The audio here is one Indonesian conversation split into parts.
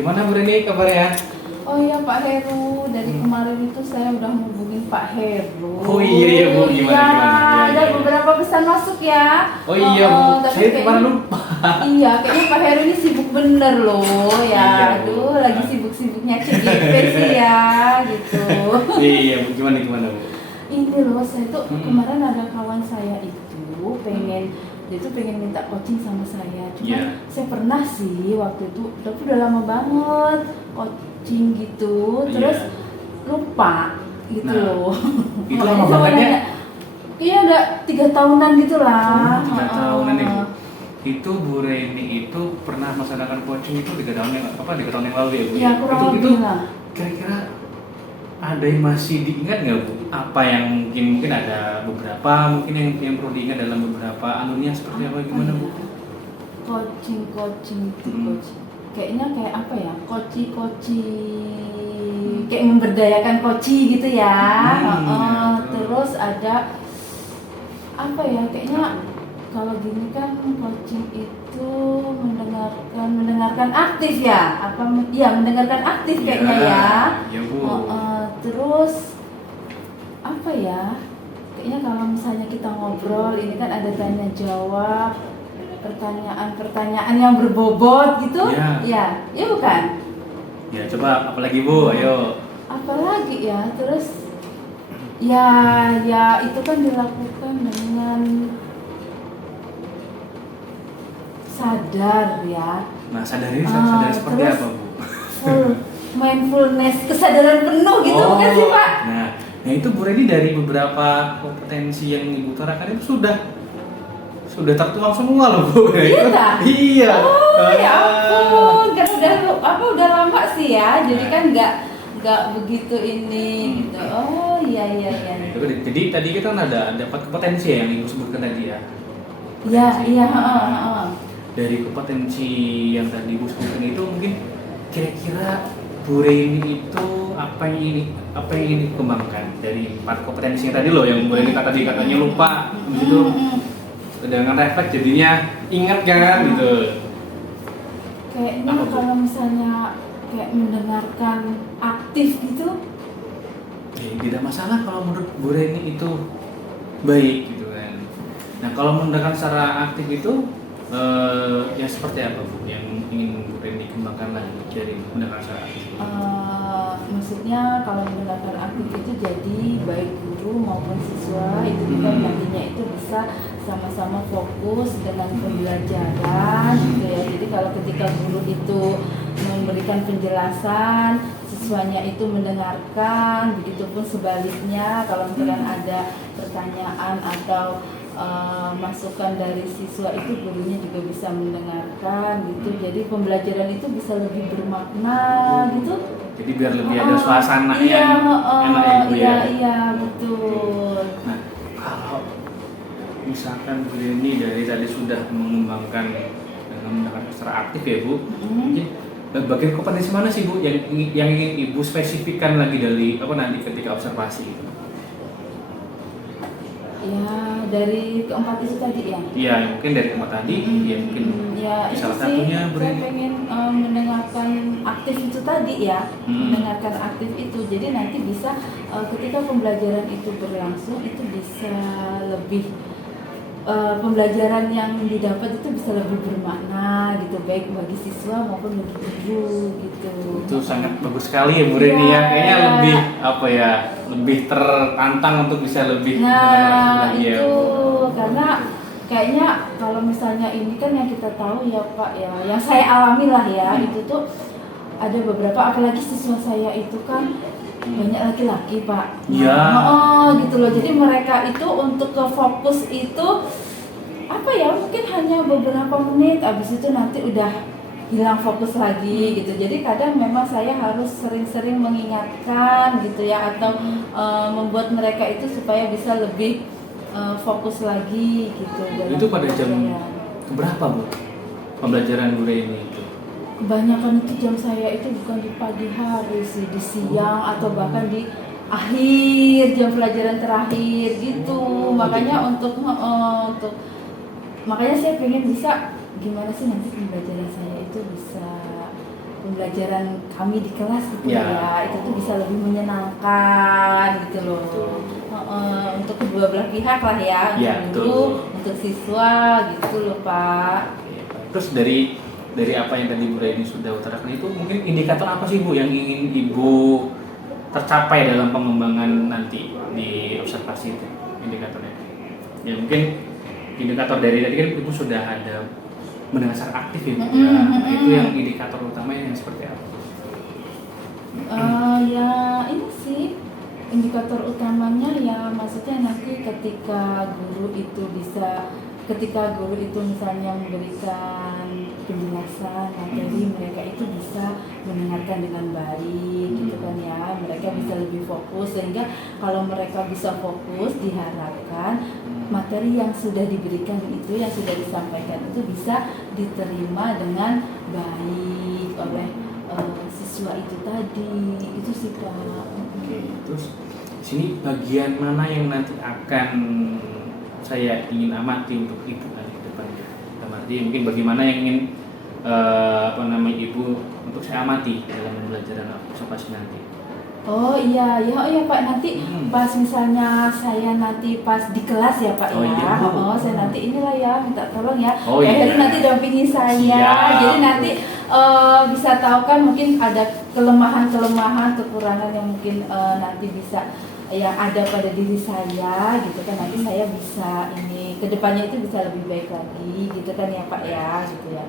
Gimana Bu Reni kabarnya? Oh iya Pak Heru, dari kemarin itu saya udah hubungin Pak Heru. Oh iya Bu, gimana? Ada beberapa pesan masuk ya. Oh iya Bu, tapi saya kemarin lupa. Iya, kayaknya Pak Heru ini sibuk bener loh ya. Iya, Bu. Aduh, lagi sibuk-sibuknya CGP sih ya, gitu. Iya Bu, gimana Bu? Ini loh, saya tuh kemarin ada kawan saya itu dia tuh pengen minta coaching sama saya. Cuma saya pernah sih waktu itu, tapi udah lama banget coaching gitu, terus lupa gitu loh. Itu lama banget ya? Iya, udah 3 tahunan gitu lah. 3 tahunan ya Bu. Itu Bu Reni itu pernah melaksanakan coaching itu 3 tahun yang lalu ya Bu? Iya, kurang lebih lah. Kira-kira ada yang masih diingat nggak Bu? Apa yang mungkin ada beberapa mungkin yang perlu diingat dalam beberapa alurnya seperti apa gimana Bu? Coaching. Kayaknya kayak apa ya? Coaching kayak memberdayakan coaching gitu ya. Terus ada apa ya? Kayaknya kalau gini kan coaching itu mendengarkan aktif ya? Mendengarkan aktif kayaknya ya. Ya Bu. Terus apa ya? Kayaknya kalau misalnya kita ngobrol ini kan ada tanya jawab, pertanyaan yang berbobot gitu. Ya bukan? Ya coba apalagi Bu, ayo. Apalagi ya? Terus ya itu kan dilakukan dengan sadar ya. Nah, sadar seperti apa Bu? Mindfulness, kesadaran penuh gitu bukan sih Pak? Nah itu Bu Reni dari beberapa kompetensi yang Ibu utarakan itu sudah tertuang semua loh Bu. Iya. Oh ya ampun, kan udah lama sih ya, jadi kan nggak begitu ini gitu. Oh iya. Jadi tadi kita ada dapat kompetensi yang Ibu sebutkan tadi ya. Iya. Dari kompetensi yang tadi Ibu sebutkan itu mungkin kira-kira Bu Reni itu apa yang ingin dikembangkan dari 4 kompetensi yang tadi loh yang Bu Reni tadi katanya lupa gitu. Dengan refleks jadinya ingat kan gitu. Kayaknya kalau misalnya kayak mendengarkan aktif gitu. Tidak masalah kalau menurut Bu Reni itu baik gitu kan. Nah kalau mendengarkan secara aktif itu ya seperti apa Bu yang ingin Bu Reni kembangkan lagi dari mendengarkan secara aktif? Maksudnya kalau mendengarkan aktif itu jadi baik guru maupun siswa itu kita nantinya itu bisa sama-sama fokus dengan pembelajaran gitu ya. Jadi kalau ketika guru itu memberikan penjelasan, siswanya itu mendengarkan, begitupun sebaliknya kalau misalkan ada pertanyaan atau masukan dari siswa itu gurunya juga bisa mendengarkan gitu. Jadi pembelajaran itu bisa lebih bermakna gitu. Jadi biar lebih ada suasana yang enak ya Bu ya. Iya betul. Nah kalau misalkan Bu Reni dari tadi sudah mengembangkan dengan mendengarkan secara aktif ya Bu, mungkin bagian kompetensi mana sih Bu yang ingin Ibu spesifikkan lagi dari nanti ketika observasi itu? Ya dari keempat itu tadi ya. Iya mungkin dari keempat tadi ya mungkin salah satunya Bu Reni. Saya pengen mendengarkan aktif itu tadi ya, mendengarkan aktif itu. Jadi nanti bisa ketika pembelajaran itu berlangsung itu bisa lebih pembelajaran yang didapat itu bisa lebih bermakna gitu, baik bagi siswa maupun bagi guru gitu. Itu sangat bagus sekali ya Bu Reni ya. Kayaknya lebih tertantang untuk bisa lebih itu karena kayaknya kalau misalnya ini kan yang kita tahu ya Pak ya, yang saya alami lah ya, itu tuh ada beberapa, apalagi siswa saya itu kan banyak laki-laki Pak. Iya. Gitu loh. Jadi mereka itu untuk ke fokus itu mungkin hanya beberapa menit, abis itu nanti udah hilang fokus lagi gitu. Jadi kadang memang saya harus sering-sering mengingatkan gitu ya, atau membuat mereka itu supaya bisa lebih fokus lagi gitu. Itu pada jam berapa Bu pembelajaran Bu Reni itu? Kebanyakan itu jam saya itu bukan di pagi hari sih, di siang atau bahkan di akhir jam pelajaran terakhir gitu. Makanya makanya saya pengen bisa gimana sih nanti pembelajaran saya itu bisa pembelajaran kami di kelas gitu Ya. ya, itu tuh bisa lebih menyenangkan gitu loh. Betul. Untuk kedua belah pihak lah ya, Ya, untuk guru, betul. untuk siswa gitu loh Pak. Terus dari apa yang tadi Bu Raini sudah utarakan itu, mungkin indikator apa sih Bu yang ingin Ibu tercapai dalam pengembangan nanti di observasi itu, indikatornya? Ya mungkin indikator dari tadi kan Ibu sudah ada mendengar secara aktif ya, Bu. Nah, itu yang indikator utamanya yang seperti apa? Ya ini sih indikator utamanya ya, maksudnya nanti ketika guru itu misalnya memberikan penjelasan materi, mereka itu bisa mendengarkan dengan baik gitu kan ya, mereka bisa lebih fokus, sehingga kalau mereka bisa fokus diharapkan materi yang sudah diberikan itu, yang sudah disampaikan itu bisa diterima dengan baik oleh siswa itu tadi. Itu sih Pak. Oke, terus di sini bagian mana yang nanti akan saya ingin amati untuk Ibu nanti ke depannya? Amati mungkin bagaimana yang ingin Ibu untuk saya amati dalam pembelajaran observasi nanti. Oh iya Pak, nanti pas misalnya saya nanti pas di kelas ya Pak Oh, ya. iya, Bu. Saya nanti inilah ya, minta tolong ya. Oh, Pak iya. Heri nanti dampingi saya. Siap. Jadi nanti bisa tahu kan mungkin ada kelemahan-kelemahan, kekurangan yang mungkin nanti bisa yang ada pada diri saya gitu kan, nanti saya bisa ini kedepannya itu bisa lebih baik lagi gitu kan ya Pak ya, gitu ya.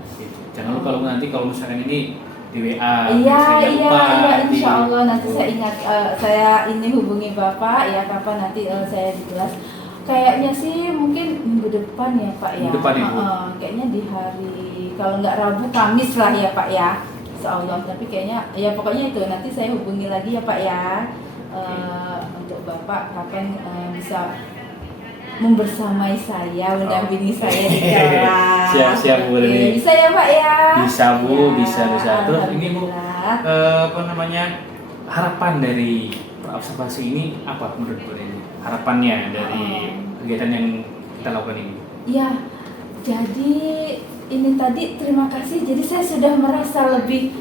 Jangan lupa nanti kalau misalkan ini di WA. Iya, nanti. insya Allah nanti saya ingat, saya ini hubungi Bapak ya, kapan nanti saya di kelas. Kayaknya sih mungkin minggu depan ya Pak ya. Minggu depan, Ibu. Kayaknya di hari, kalau nggak Rabu, Kamis lah ya Pak ya, insya Allah. Tapi kayaknya ya pokoknya itu nanti saya hubungi lagi ya Pak ya, untuk Bapak kapan bisa membersamai saya, mendampingi saya di kelas. Siap Bu Rini. Bisa ya Pak ya? Bisa Bu, Ya, bisa. Terus ini Bu, alhamdulillah. harapan dari observasi ini apa menurut Bu Rini? Harapannya dari kegiatan yang kita lakukan ini? Ya, jadi ini tadi terima kasih. Jadi saya sudah merasa lebih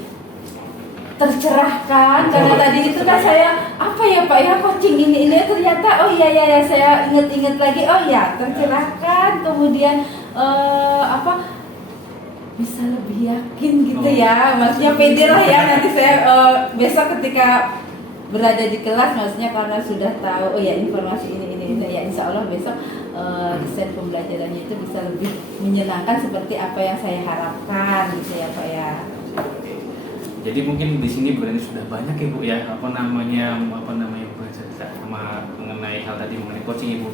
tercerahkan karena tadi itu kan saya apa ya Pak ya, coaching ini ternyata oh iya saya inget lagi, oh ya tercerahkan, kemudian bisa lebih yakin gitu ya, maksudnya pede lah ya nanti saya besok ketika berada di kelas, maksudnya karena sudah tahu oh ya informasi ini ya, insya Allah besok desain pembelajarannya itu bisa lebih menyenangkan seperti apa yang saya harapkan gitu ya Pak ya. Jadi mungkin di sini Bu Rini sudah banyak ya Bu ya, apa namanya Bu cerita mengenai hal tadi mengenai coaching Ibu.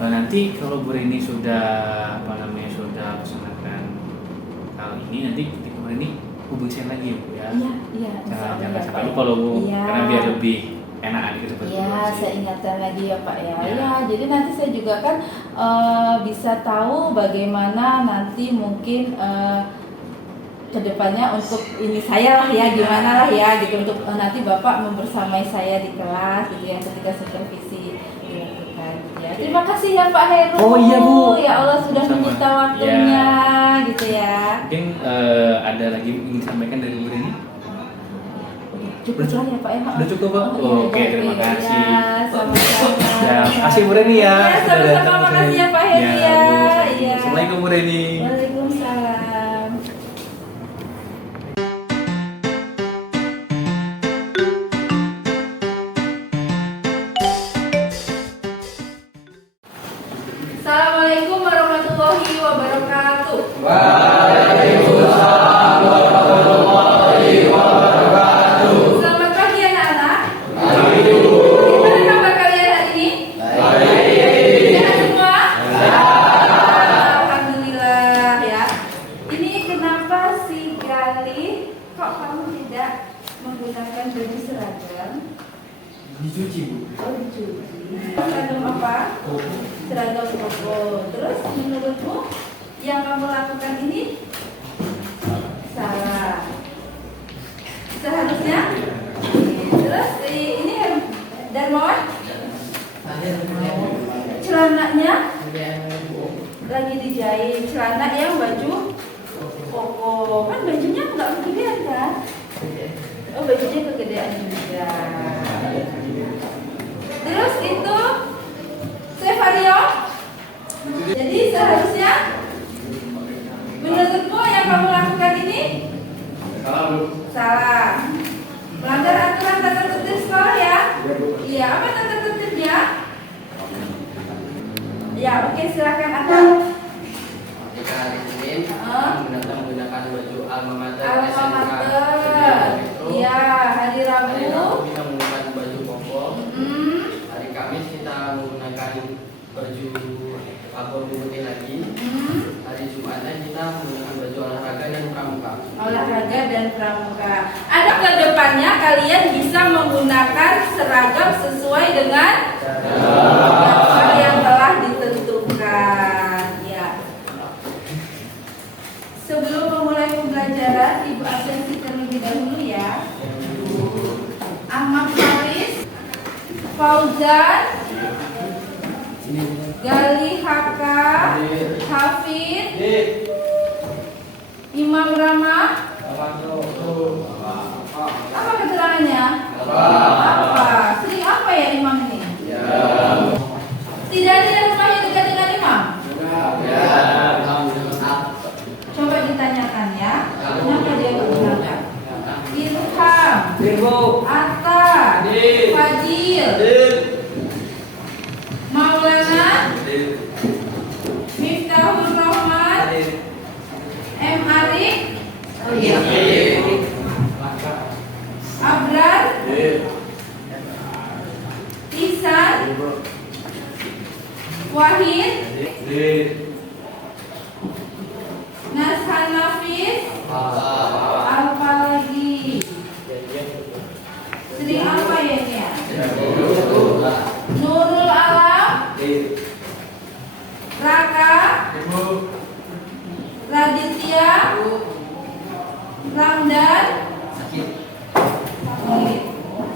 Nanti kalau Bu Rini sudah sudah laksanakan hal ini, nanti ketika Bu Rini hubungi saya lagi ya Bu ya. Iya. Jangan sampai lupa loh Bu, karena biar lebih enak gitu. Iya, saya ingatkan lagi ya Pak ya. Ya. Ya, jadi nanti saya juga kan bisa tahu bagaimana nanti mungkin kedepannya untuk ini saya lah ya, gimana lah ya gitu, untuk nanti Bapak membersamai saya di kelas gitu ya ketika supervisi dilakukan gitu ya. Terima kasih ya Pak Heru. Oh iya Bu. Ya Allah sudah menyita waktunya gitu ya. Mungkin ada lagi ingin disampaikan dari Bu Rini? Cukup lah ya Pak ya. Sudah cukup Pak? Oke, terima kasih. Ya, sama-sama. Ya, makasih Bu Rini ya. Ya, sama-sama, makasih ya Pak Heri ya. Bu. Iya. Assalamualaikum Bu Rini. Waalaikumsalam. Assalamualaikum warahmatullahi wabarakatuh. Waalaikumsalam warahmatullahi wabarakatuh. Selamat pagi anak-anak. Pagi, Bu. Gimana kabar kalian hari ini? Baik. Sehat semua? Sehat. Alhamdulillah ya. Ini kenapa si Gali kok kamu tidak menggunakan baju seragam? Dicuci, Bu. Oh, dicuci. Seragam apa? Seragam koko. Terus menurutmu yang kamu lakukan ini salah? Seharusnya? Terus ini Darmawan? Celananya lagi dijahit, celana yang baju koko, kan bajunya nggak beginian kan? Oh, bajunya kegedean juga. Terus itu Sevario. Jadi seharusnya menurutmu yang kamu lakukan ini salah. Melanggar aturan tata tertib sekolah ya? Iya, apa tata tertibnya? Ya, oke, silakan Ata. Ketika hari Senin, menggunakan baju alma mater Alma SMK mater. Iya, hari Rabu. Hari Rabu kita menggunakan baju koko. Mm, Hari Kamis kita menggunakan baju lapor putih lagi. Hari Jumatnya kita menggunakan baju olahraga dan pramuka. olahraga dan pramuka. Ada ke depannya kalian bisa menggunakan seragam sesuai dengan jadwal yang telah ditentukan. Ya. Sebelum memulai pembelajaran, Ibu absensi terlebih dahulu ya. Ahmad Faris, Fauzan, Gali Haka, Hafid, Imam Rama. Apa keterangannya? Apa? Sering apa ya Imam ini? Tidak ada yang rumahnya dekat dengan Imam? Coba ditanyakan ya. Kenapa dia menggunakan? Ilham, Atta, Fadil, Maulana, Miftahul Rahman, M. Arif, Abrar, Ihsan, Wahid, Nashan Nafis, apa lagi? Sering apa ya ini ya? Nurul Alam, Raka, Raditya, Ramdan,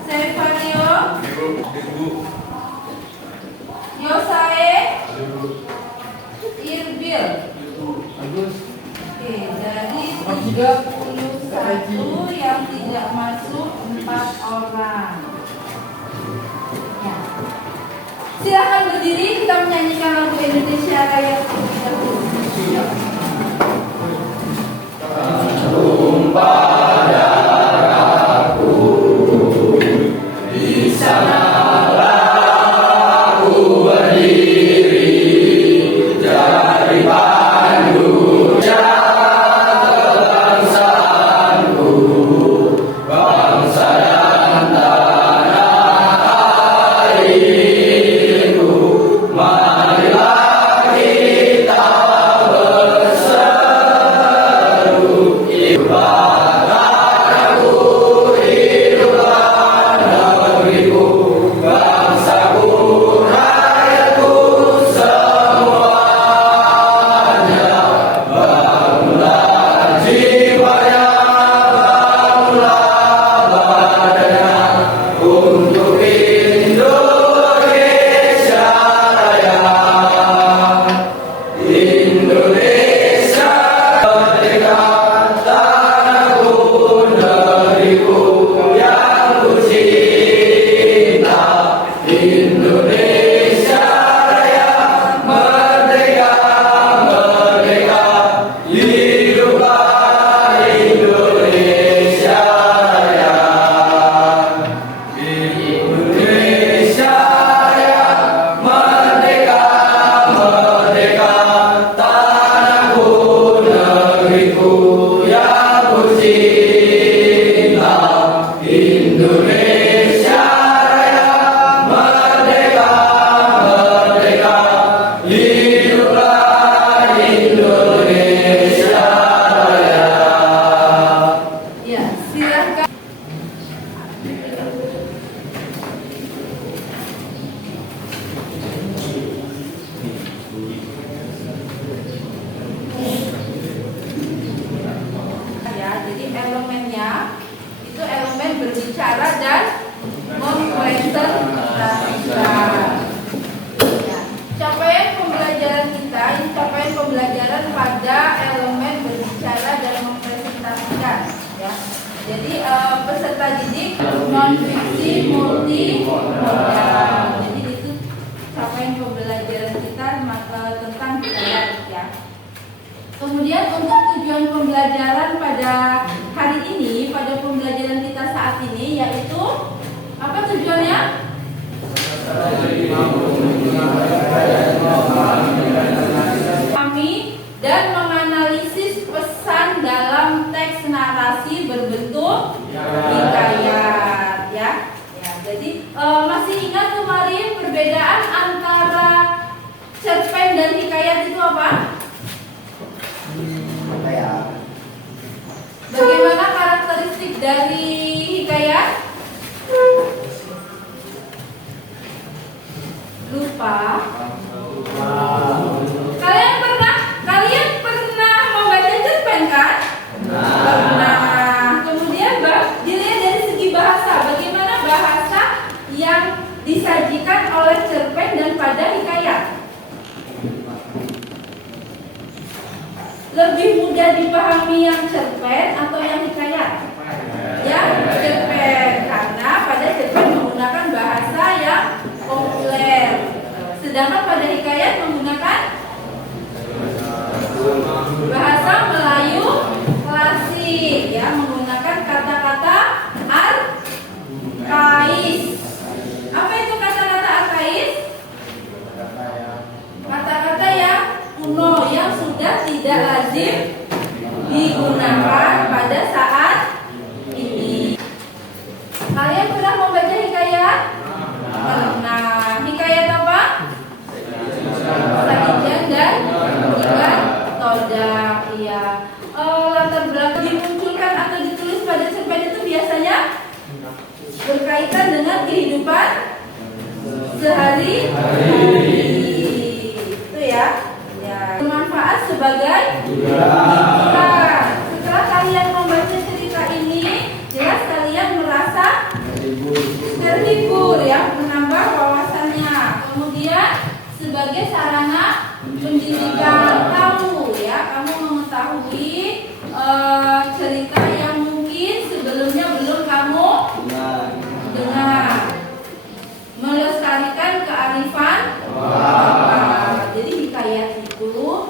Sevario, Yosae, Irbil. Oke, dari 31 yang tidak masuk 4 orang. Ya. Silakan berdiri, kita menyanyikan lagu Indonesia Raya terlebih dahulu. Yuk. Jadi peserta didik non fiksi multimodal. Jadi itu capaian pembelajaran kita tentang hikayat ya. Kemudian untuk tujuan pembelajaran pada hari ini, pada pembelajaran kita saat ini, yaitu apa tujuannya? Kami dan menganalisis pesan dalam teks narasi berbentuk hikayat ya. Jadi masih ingat kemarin perbedaan antara cerpen dan hikayat itu apa? Bagaimana karakteristik dari hikayat? Lupa. Kalian pernah membaca cerpen kan? Pernah. Kemudian dilihat dari segi bahasa, bagaimana bahasa yang disajikan oleh cerpen dan pada hikayat? Lebih mudah dipahami yang cerpen atau yang hikayat? Ya, cerpen, karena pada cerpen menggunakan bahasa yang populer, sedangkan pada hikayat menggunakan bahasa Melayu klasik, ya, menggunakan kata-kata arkais. Apa itu kata-kata arkais? Kata-kata yang kuno, yang sudah tidak lazim digunakan pada saat ini. Kalian pernah membaca hikayat? Nah, hikayat apa? Sakijan dan Ikan Todak. Ya. Latar belakang dimunculkan atau ditulis pada cerpen itu biasanya berkaitan dengan kehidupan sehari-hari. Itu ya. Bermanfaat sebagai hiburan. Setelah kalian membaca cerita ini, jelas kalian merasa terhibur ya, menambah wawasannya. Kemudian sebagai sarana pendidikan, tahu ya, kamu mengetahui cerita yang mungkin sebelumnya belum kamu dengar. Melestarikan kearifan lokal. Jadi hikayat itu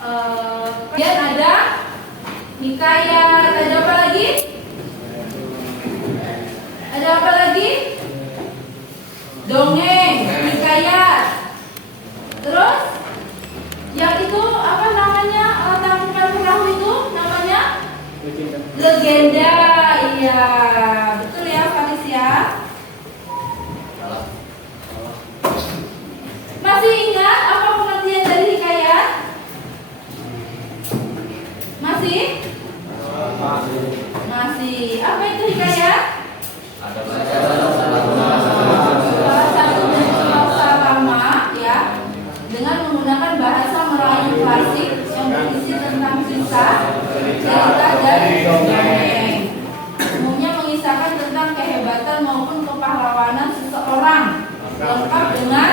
kemudian ada hikayat, ada apa lagi? Ada apa lagi? Dongeng, hikayat. Terus yang itu apa namanya? Tangkuban perahu itu namanya legenda. Iya, betul ya, Felicia. Masih ingat apa pengertian dari hikayat? Masih? Masih. Apa itu hikayat? Salah satu bentuk bahasa lama ya, dengan menggunakan bahasa Melayu klasik yang berisi tentang kisah, cerita dan dongeng. Umumnya mengisahkan tentang kehebatan maupun kepahlawanan seseorang, lengkap dengan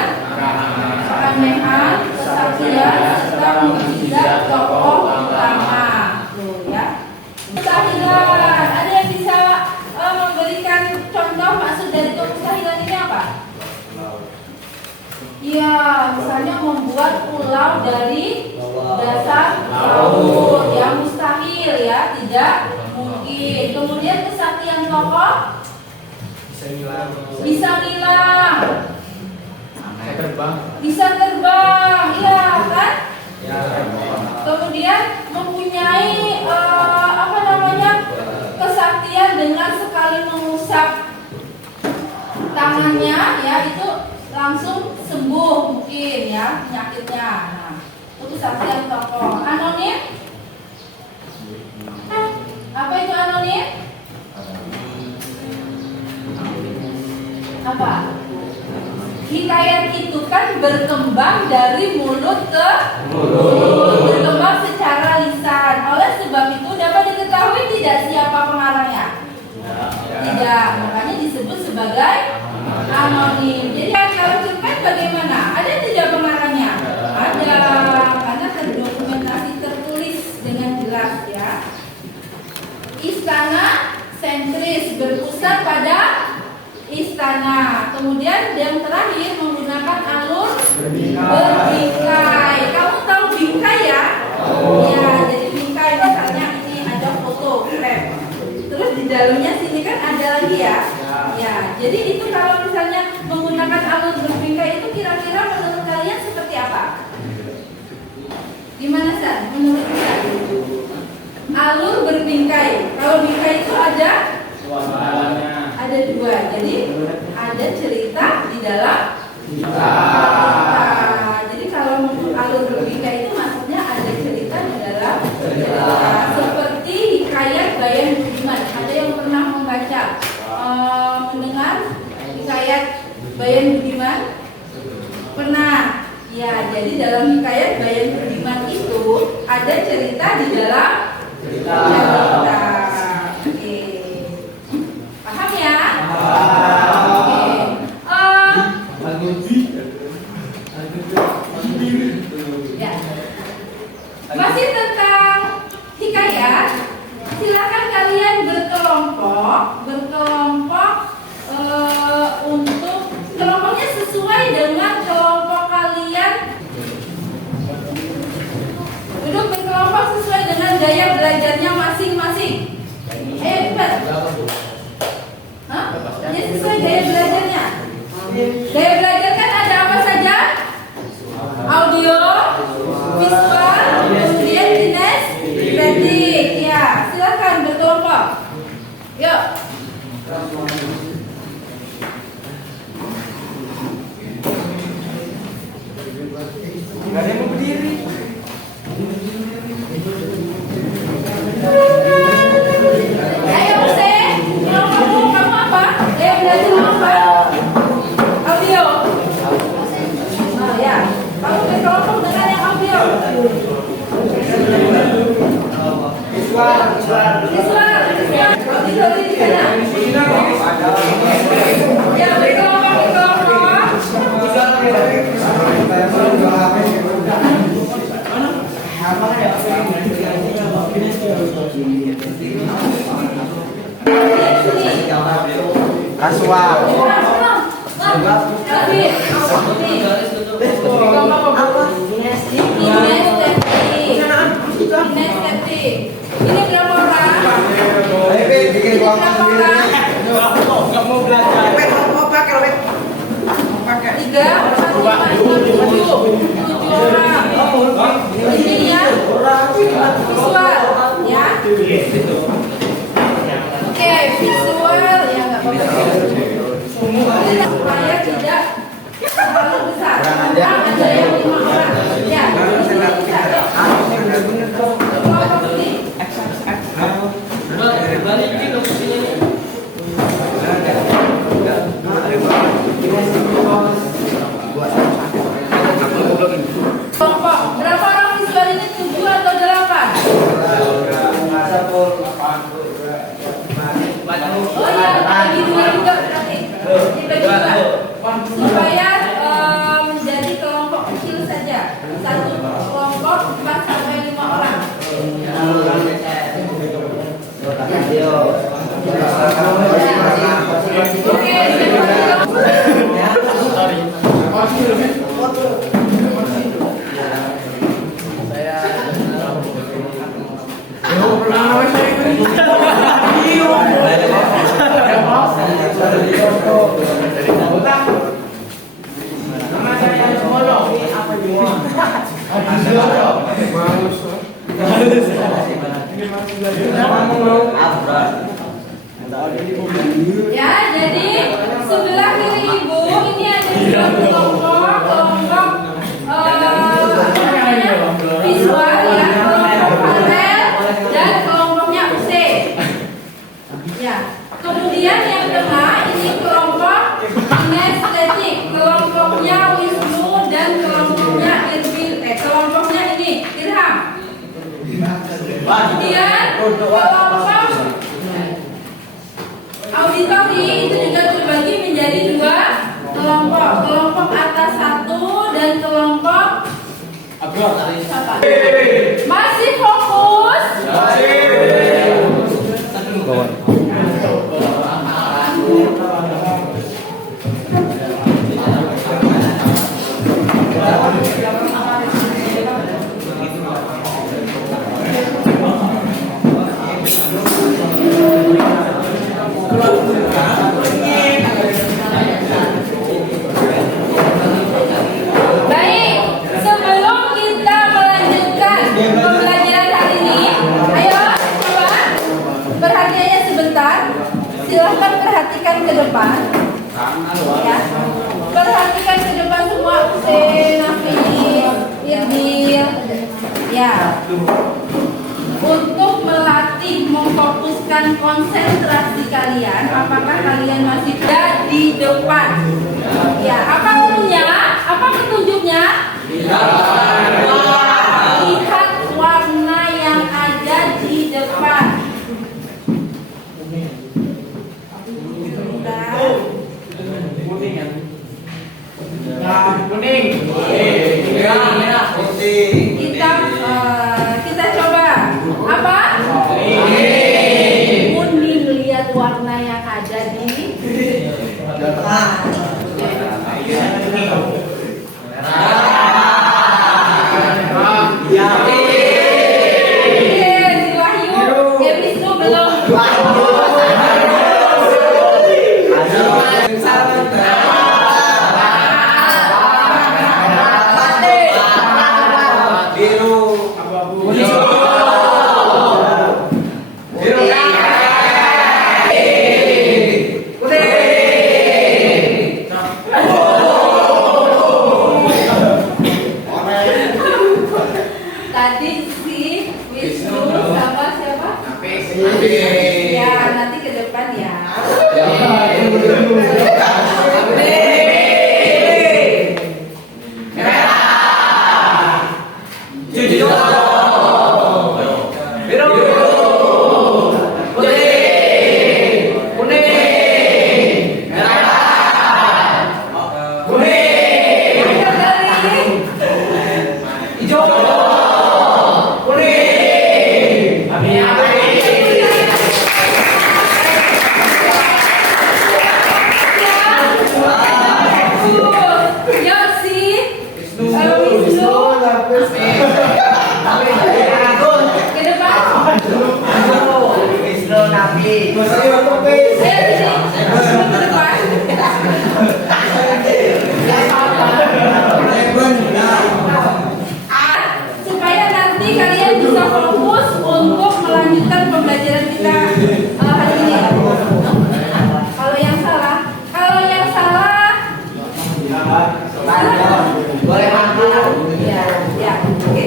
keanehan, kesaktian, serta mukjizat tokoh utama. Tuh ya. Mustahilan. Ada yang bisa memberikan contoh maksud dari kemustahilan ini apa? Iya, misalnya membuat pulau dari dasar laut, ya, mustahil ya, tidak mungkin. Kemudian kesaktian tokoh bisa ngilang. Bisa terbang, iya kan? Kemudian mempunyai apa namanya, kesaktian dengan sekali mengusap tangannya, ya, itu langsung sembuh mungkin ya penyakitnya. Nah, itu kesaktian tokoh. Anonim? Apa itu anonim? Apa? Hikayat itu kan berkembang dari mulut ke mulut, berkembang secara lisan. Oleh sebab itu dapat diketahui tidak siapa pengarangnya? Tidak, makanya disebut sebagai anonim. Jadi kalau cerpen bagaimana? Ada tidak pengarangnya? Ada, karena terdokumentasi tertulis dengan jelas ya. Istana sentris, berpusat pada istana. Kemudian yang terakhir menggunakan alur berbingkai. Kamu tahu bingkai ya? Ya, jadi bingkai misalnya ini ada foto frame. Terus di dalamnya sini kan ada lagi ya. Ya, jadi itu kalau misalnya menggunakan alur berbingkai itu kira-kira menurut kalian seperti apa? Gimana San? Menurut San? Alur berbingkai. Kalau bingkai itu ada dua. Jadi ada cerita di dalam cerita. Jadi kalau alur berbingkai itu maksudnya ada cerita di dalam cerita. Seperti hikayat Bayan Budiman. Ada yang pernah membaca mendengar hikayat Bayan Budiman? Pernah. Ya, jadi dalam hikayat Bayan Budiman itu ada cerita di dalam cerita. Oke. Paham ya? Oke. Ya. Masih tentang hikayat. Silakan kalian berkelompok untuk kelompoknya sesuai dengan kelompok kalian. Duduk berkelompok sesuai dengan gaya belajarnya masing-masing. Ayo cepat. Hah? Ini sesuai gaya belajarnya. Gaya belajar kan ada apa saja? Audio, visual, kemudian kinestetik. Ya, silakan berkelompok. Yuk. Gak ada yang mau berdiri. Ayo Hussein, kelompokmu kamu apa? Gaya belajar apa? Audio. Oh ya, kamu berkelompok dengan yang audio. Visual. Audio di sana. Ya, berkelompok. Kasual. Ini berapa orang? Bikin kelompok sendiri. Nggak mau belajar. Mau pakai. 3, 4, 5, 6, 7 orang. Ini ya visual ya. Oke, visual ya nggak apa-apa. Supaya tidak terlalu besar. Karena ada yang 5 orang. Ya, ini bisa. Kelompok ini. Balikin dong sini. Kelompok berapa orang visual ini? 7 atau 8? Oh iya, bagi dua juga berarti. Dibagi dua. Supaya menjadi kelompok kecil saja. Satu kelompok 4 sampai 5 orang. Oke, ya, jadi sebelah kiri ibu ini ada dua kelompok visual ya, kelompok panel dan kelompoknya UC. Ya, kemudian yang tengah ini kelompok kinestetik, kelompoknya Wisnu dan kelompoknya kelompoknya ini Irham. Kemudian kelompok auditori itu juga terbagi menjadi dua kelompok, kelompok atas 1 dan kelompok apa? Masih fokus? Silahkan perhatikan ke depan. Ya. Perhatikan ke depan semua, Hussein, Nafis, Irdil. Ya. Untuk melatih memfokuskan konsentrasi kalian, apakah kalian masih ada di depan? Ya, apa cluenya? Apa petunjuknya? Lihat warna yang ada di depan. Kita coba apa? Kuning, lihat warna yang ada di tadi si Wisnu sama siapa? Ya, nanti ke depan ya. Supaya nanti kalian bisa fokus untuk melanjutkan pembelajaran kita hari ini. Kalau yang salah boleh ya, oke.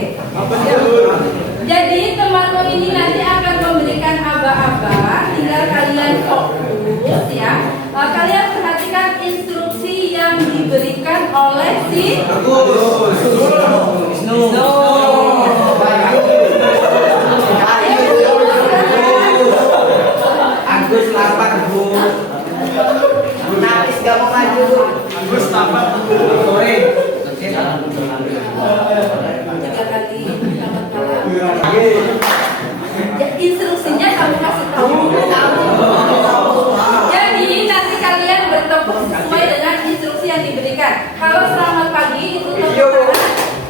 Jadi teman-teman ini nanti akan memberikan aba-aba, tinggal kalian fokus ya. Kalian perhatikan instruksi yang diberikan oleh si Agus 8 Bu. Nafis gak mau maju. Agus 8 Bu. Sore. 3 kali selamat malam. Ya, instruksinya kamu kasih tahu. Jadi nanti kalian bertepuk sesuai dengan instruksi yang diberikan. Kalau selamat pagi itu tepuk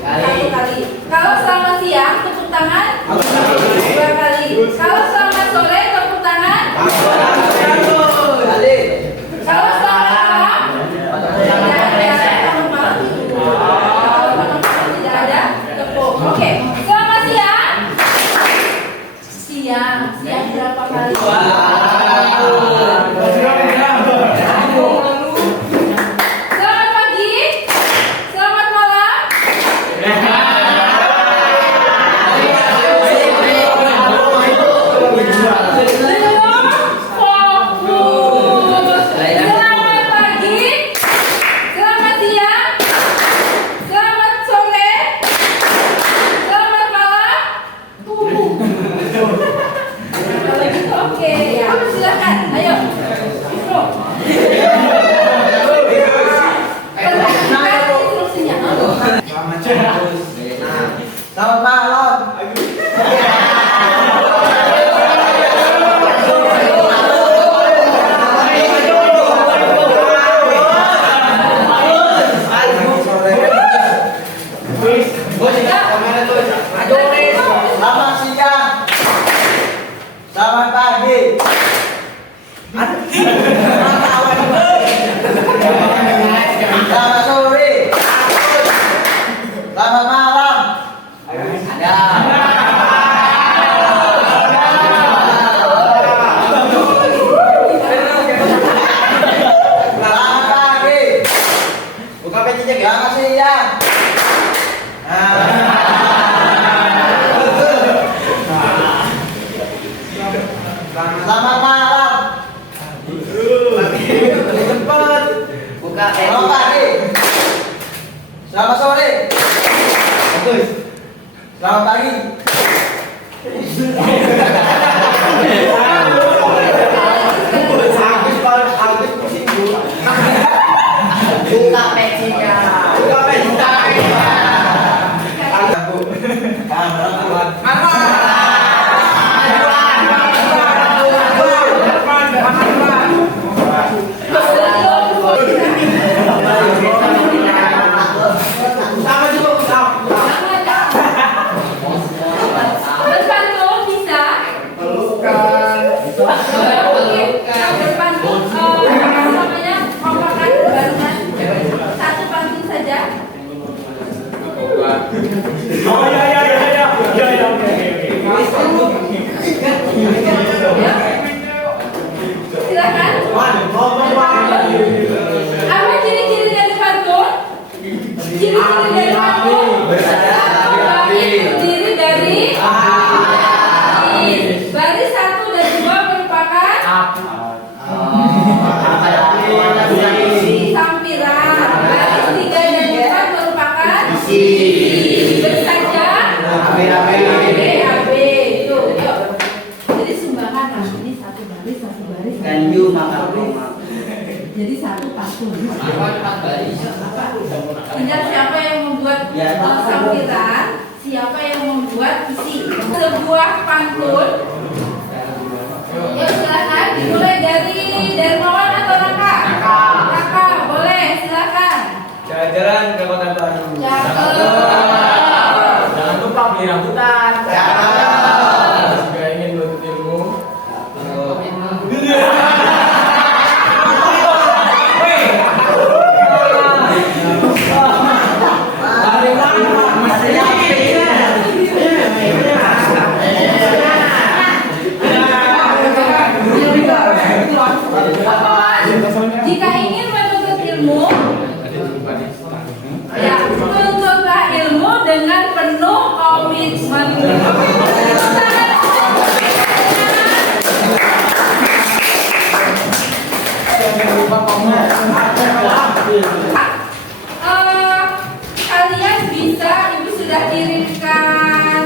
tangan 1 kali. Kalau selamat siang tepuk tangan 2 kali. Kalau selamat sore tepuk tangan 2 kali. Kalau selamat malam tidak ada tepuk. Oke. Selamat siang. Siang berapa kali? Selamat pagi. Selamat malam. Belum fokus. Selamat pagi. Selamat siang. Selamat sore. Selamat malam. Kalau gitu oke ya. Silakan. Ayo. Bro. Perhatikan instruksinya. Selamat malam. Selamat siang. Selamat pagi. Selamat sore. Selamat Selamat malam. Cepat. Buka Selamat pagi. Selamat sore. Bagus. Selamat pagi. Agus pusing dulu. Buka pecinya. Buka pesta. Berpantun bisa? Oke, berpantun namanya kompakan barengan. Satu pantun saja. Silakan. Apa ciri-ciri dari pantun? Ciri-ciri dari pantun. Satu baris terdiri dari baris 1 dan 2 merupakan sampiran. Baris 3 dan 4 merupakan bersaja AB. Tuh, yuk. Jadi sumbangan lah. Ini satu baris. Can you makan Jadi satu pantun. Apa? Tinggal siapa yang membuat sampiran, siapa yang membuat isi sebuah pantun. Yuk silakan dimulai dari Dermawan atau Raka? Raka, boleh silakan. Jalan-jalan ke Kota Baru. Cakep. Jangan lupa beli rambutan. Jika ingin menuntut ilmu. Jika ingin menuntut ilmu, ya tuntutlah ilmu dengan penuh komitmen. Kalian bisa, ibu sudah kirimkan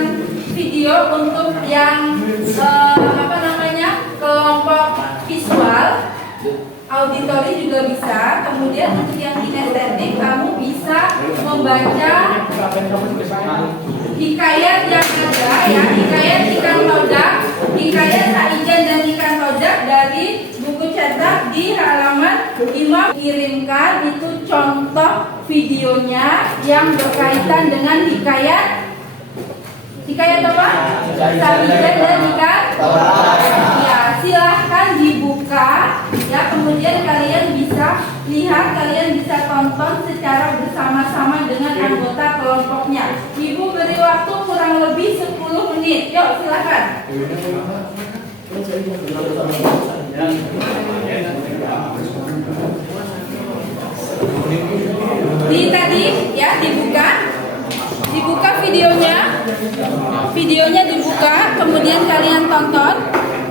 video untuk yang apa namanya kelompok visual, auditori juga bisa. Kemudian untuk yang kinestetik kamu bisa membaca hikayat yang ada ya, hikayat ikan todak, hikayat Saijan dan ikan todak dari buku cetak di halaman 5. Kirimkan itu contoh videonya yang berkaitan dengan hikayat apa? Saijan dan ikan todak. Ya, silahkan dibuka ya, kemudian kalian bisa lihat, kalian bisa tonton secara bersama-sama dengan anggota kelompoknya. Ibu beri waktu kurang lebih 10 menit. Yuk silakan. Tadi ya dibuka videonya dibuka, kemudian kalian tonton,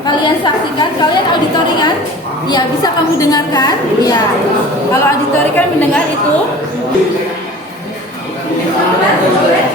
kalian saksikan, kalian auditori kan? Ya, bisa kamu dengarkan. Ya, kalau auditori kan mendengar itu. Boleh?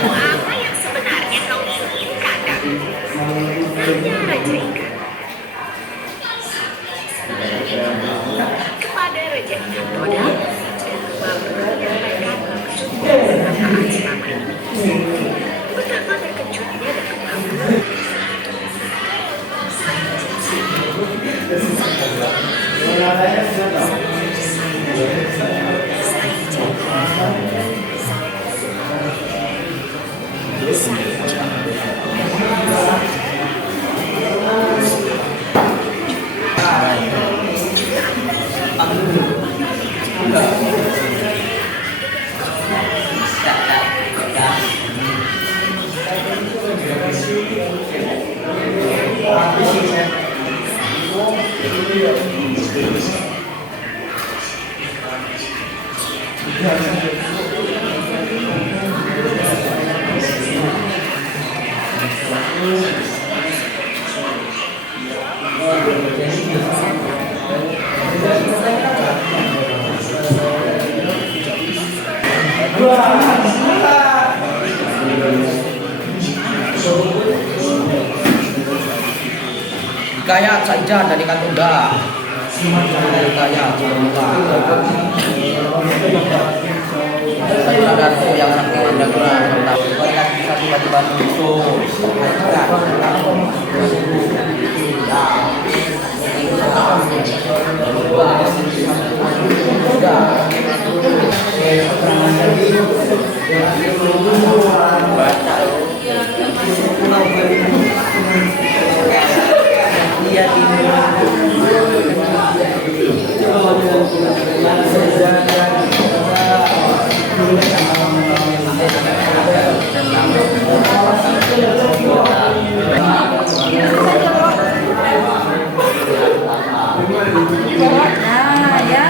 Apa yang sebenarnya kau inginkan? Raja Ikan. Kepada Raja Ikan Toda, menyampaikan perkataan selama ini. Betapa terkejutnya dan kebanggaan. Hikayat Saijan dari Katoda. Hikayat Saudaraku yang sakti mandraguna mereka bisa tiba-tiba muncul. Nah, ya,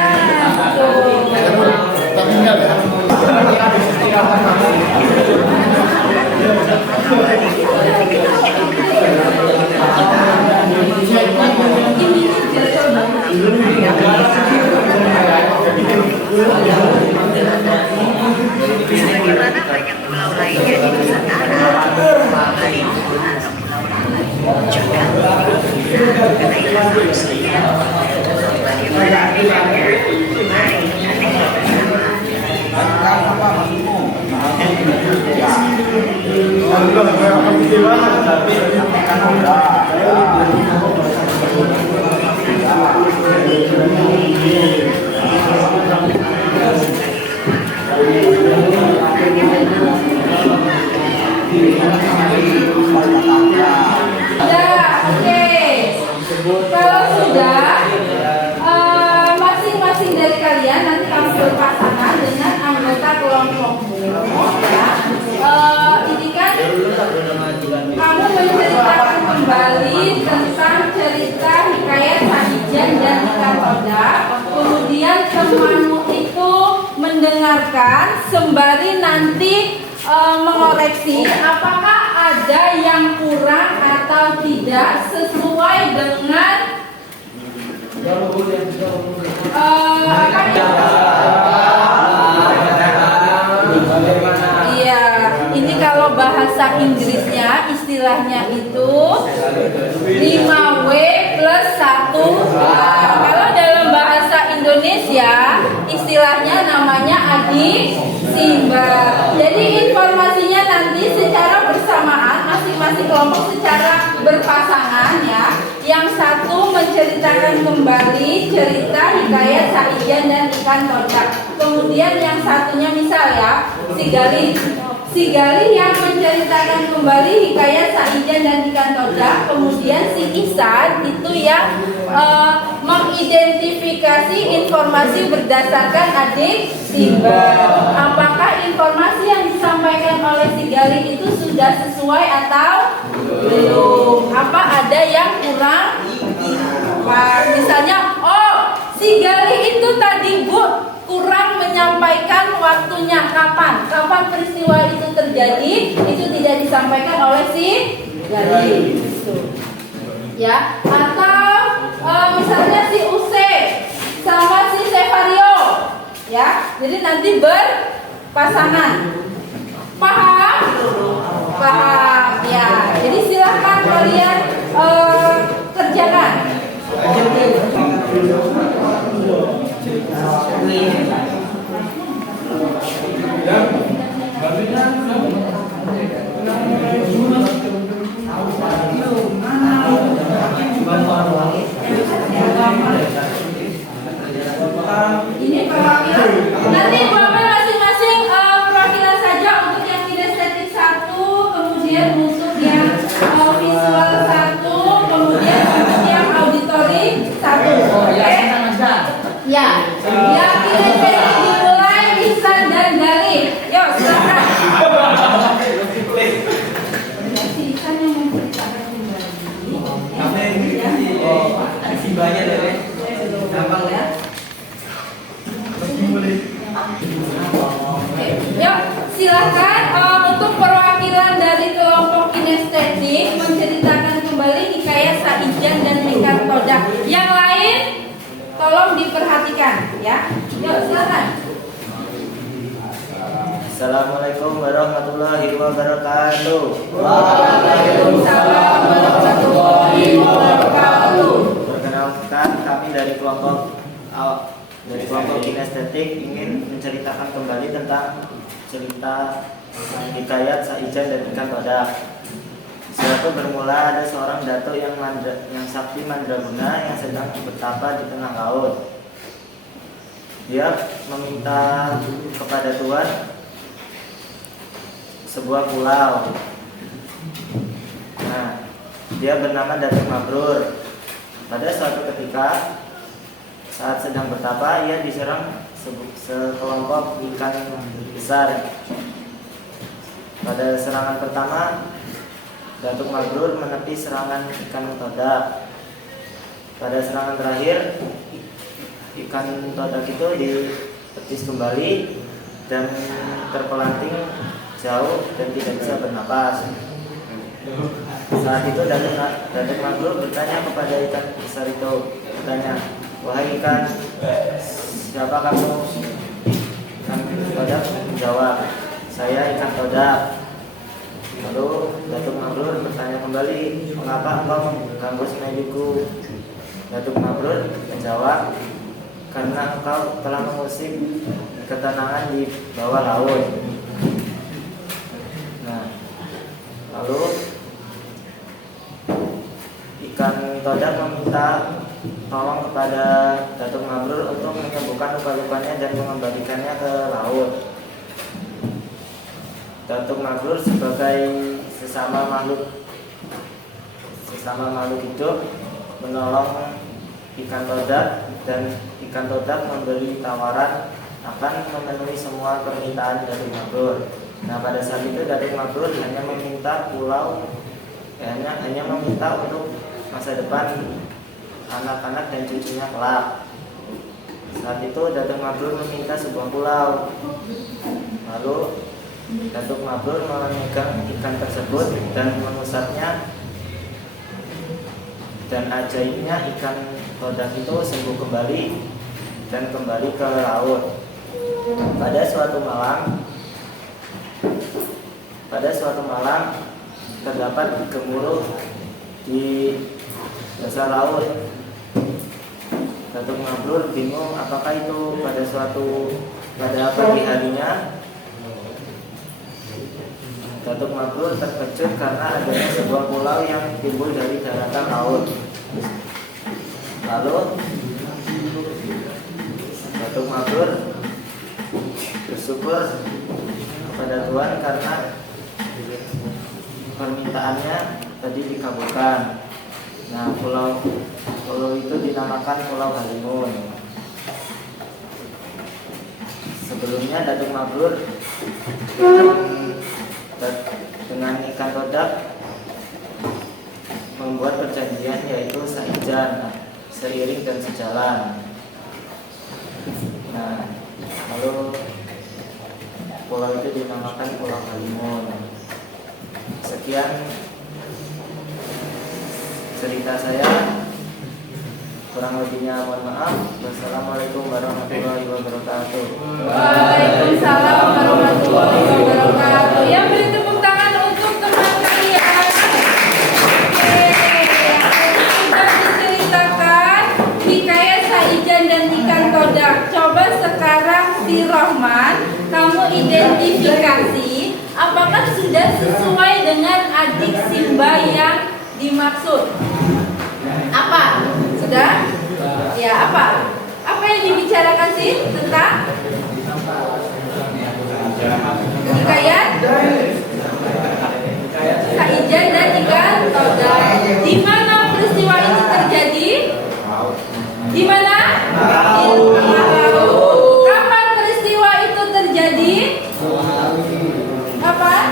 Bagaimana banyak pulau lainnya di Nusantara? Hari itu atau pulau lain juga mengenai manusia. Bagaimana bedanya? Mari kita lihat bersama. Oke. Kalau sudah, masing-masing dari kalian nanti kamu berpasangan dengan anggota kelompokmu. Ya. Ini kan kamu menceritakan kembali tentang cerita hikayat Saijan dan Ikan Toda. Kemudian temanmu itu mendengarkan sembari nanti mengoreksi apakah ada yang kurang atau tidak sesuai dengan iya, ini kalau bahasa Inggrisnya istilahnya itu 5W plus 1. Kalau dalam bahasa Indonesia istilahnya namanya adik simbal. Jadi informasinya nanti secara bersamaan masing-masing kelompok secara berpasangan ya. Yang satu menceritakan kembali cerita hikayat Saijan dan Ikan Toda. Kemudian yang satunya misal ya si Gali yang menceritakan kembali hikayat Saijan dan Ikan Toda. Kemudian si Ihsan itu yang mengidentifikasi informasi berdasarkan adik simbal. Apakah informasi yang disampaikan oleh si Gali itu sudah sesuai atau Belum. Apa ada yang kurang? Wah, misalnya, oh, si Gali itu tadi Bu kurang menyampaikan waktunya kapan? Kapan peristiwa itu terjadi? Itu tidak disampaikan oleh si Gali. Gitu. Ya, atau misalnya si Use sama si Sevario, ya, jadi nanti berpasangan. Paham? Paham, ya. Jadi silahkan kalian kerjakan. Ini perwakilan. Nanti Bu Amel masing-masing perwakilan saja untuk yang kinestetik 1, kemudian untuk yang visual 1, kemudian untuk yang auditory 1. Oke? Ya. Yang kinestetik dimulai Ihsan dan Gali. Yuk, silakan. Si Ihsan yang menceritakan kembali. Ada simbanya deh. Gampang ya. Yuk, silakan untuk perwakilan dari kelompok kinestetik menceritakan kembali hikayat Saijan dan Rikard Todak. Yang lain tolong diperhatikan ya. Yuk, silakan. Assalamualaikum warahmatullahi wabarakatuh. Waalaikumsalam warahmatullahi wabarakatuh. Perkenalkan, kami dari kelompok kinestetik ingin menceritakan kembali tentang cerita hikayat Saijan dan Rikard Todak. Suatu bermula ada seorang datuk yang sakti mandraguna yang sedang bertapa di tengah laut. Dia meminta kepada Tuhan sebuah pulau. Nah, dia bernama Datuk Mabrur. Pada suatu ketika saat sedang bertapa, ia diserang sekelompok ikan besar. Pada serangan pertama, Datuk Mabrur menepi serangan ikan Todak. Pada serangan terakhir, ikan Todak itu dipetis kembali dan terpelanting jauh dan tidak bisa bernapas. Saat itu Datuk Mabrur bertanya kepada ikan besar itu, bertanya, "Wahai ikan, siapa kamu?" Ikan Todak menjawab, "Saya ikan Todak." Lalu Datuk Mabrur bertanya kembali, "Mengapa engkau mengganggu semediku?" Datuk Mabrur menjawab, "Karena engkau telah mengusik ketenangan di bawah laut." Nah, lalu ikan Todak meminta tolong kepada Datuk Mabrur untuk menyembuhkan luka-lukanya dan mengembalikannya ke laut. Datuk Mabrur sebagai sesama makhluk hidup menolong ikan Todak, dan ikan Todak memberi tawaran akan memenuhi semua permintaan Datuk Mabrur. Nah, pada saat itu Datuk Mabrur hanya meminta hanya meminta untuk masa depan anak-anak dan cucunya kelak. Saat itu Datuk Mabrur meminta sebuah pulau. Lalu Datuk Mabrur memegang ikan tersebut dan mengusapnya, dan ajaibnya ikan Todak itu sembuh kembali dan kembali ke laut. Pada suatu malam terdapat gemuruh di dasar laut. Datuk Mabrur bingung apakah itu pada pagi harinya. Datuk Mabrur terkejut karena adanya sebuah pulau yang timbul dari daratan laut. Lalu Datuk Mabrur bersyukur kepada Tuhan karena permintaannya tadi dikabulkan. Nah, pulau itu dinamakan Pulau Halimun. Sebelumnya Datuk Mabrur dengan ikan Todak membuat perjanjian yaitu saijan, seiring dan sejalan. Nah, lalu pulau itu dinamakan Pulau Kalimun. Sekian cerita saya, kurang lebihnya mohon maaf. Wassalamualaikum warahmatullahi wabarakatuh. Waalaikumsalam warahmatullahi wabarakatuh. Yang beri tepuk tangan untuk teman kalian. Oke, sudah diceritakan hikayat Saijan dan ikan todak. Coba sekarang si Rohman, kamu identifikasi apakah sudah sesuai dengan adik Simba yang dimaksud? Apa? Sudah? Ya, apa? Apa yang dibicarakan sih tentang hikayat Saijan dan ikan todak? Di mana peristiwa itu terjadi? Di mana? Di tengah laut. Kapan peristiwa itu terjadi? Kapan?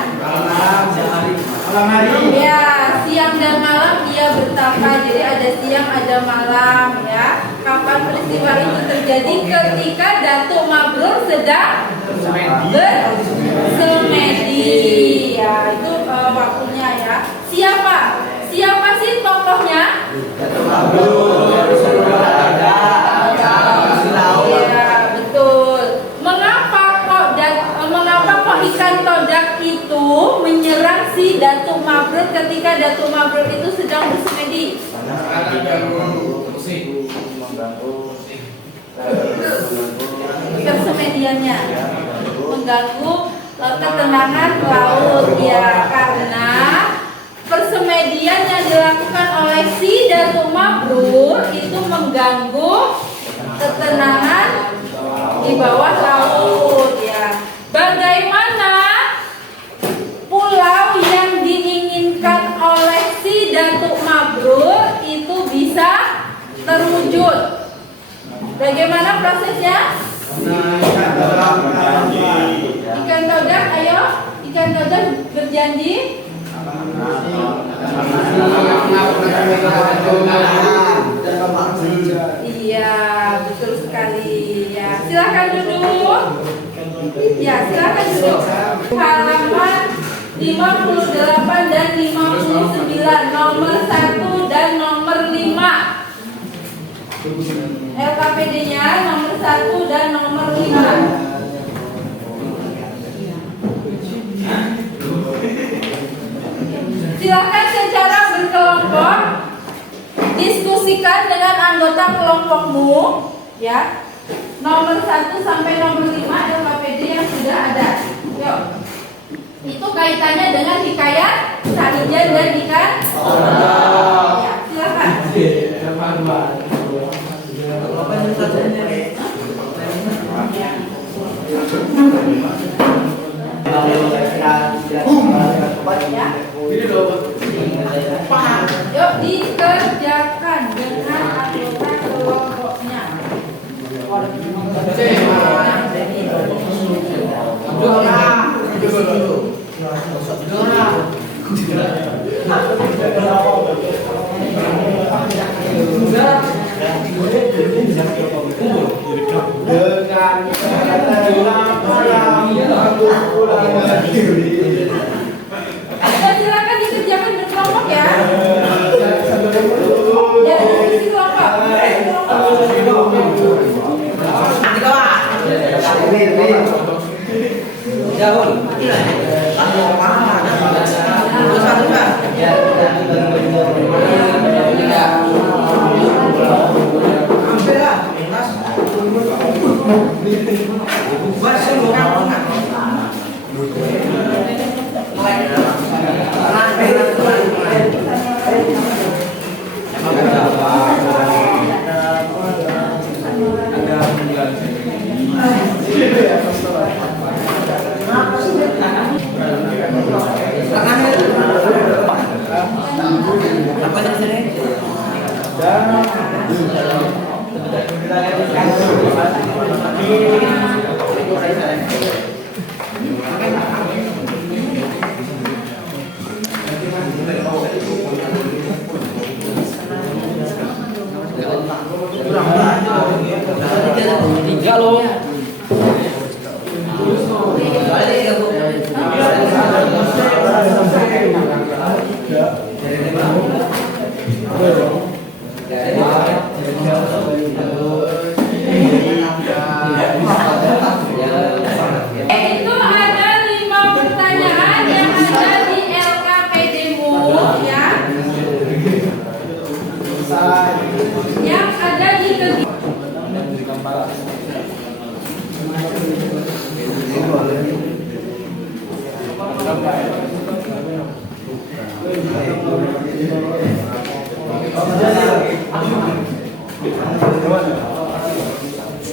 Ya, siang dan malam ia bertapa. Jadi ada siang ada malam ya. Kapan peristiwa itu terjadi? Ketika Datuk Mabrur sedang bersemedi. Ya, itu waktunya ya. Siapa? Siapa sih tokohnya? Datuk Mabrur. Ya, betul. Mengapa kok ikan todak itu menyerang si Datuk Mabrur ketika Datuk Mabrur itu sedang bersemedi? Persemediannya mengganggu ketenangan laut ya, karena persemedian yang dilakukan oleh si Datuk Mabrur itu mengganggu ketenangan di bawah laut ya. Bagaimana pulau yang diinginkan oleh si Datuk Mabrur itu bisa terwujud? Bagaimana prosesnya? Ikan todak, ayo, ikan todak berjanji. Iya, betul sekali. Ya, silakan duduk. Ya, silakan duduk. Halaman 58 dan 59, nomor 1 dan nomor 5. LKPD-nya nomor 1 dan nomor 5. Silakan secara berkelompok diskusikan dengan anggota kelompokmu ya. Nomor 1 sampai nomor 5 LKPD yang sudah ada. Yuk. Itu kaitannya dengan hikayat Saijan dan ikan. Ya, silakan. Yuk dikerjakan dengan anggota kelompoknya. Silakan dikerjakan berkelompok ya. Ya, diskusi kelompok.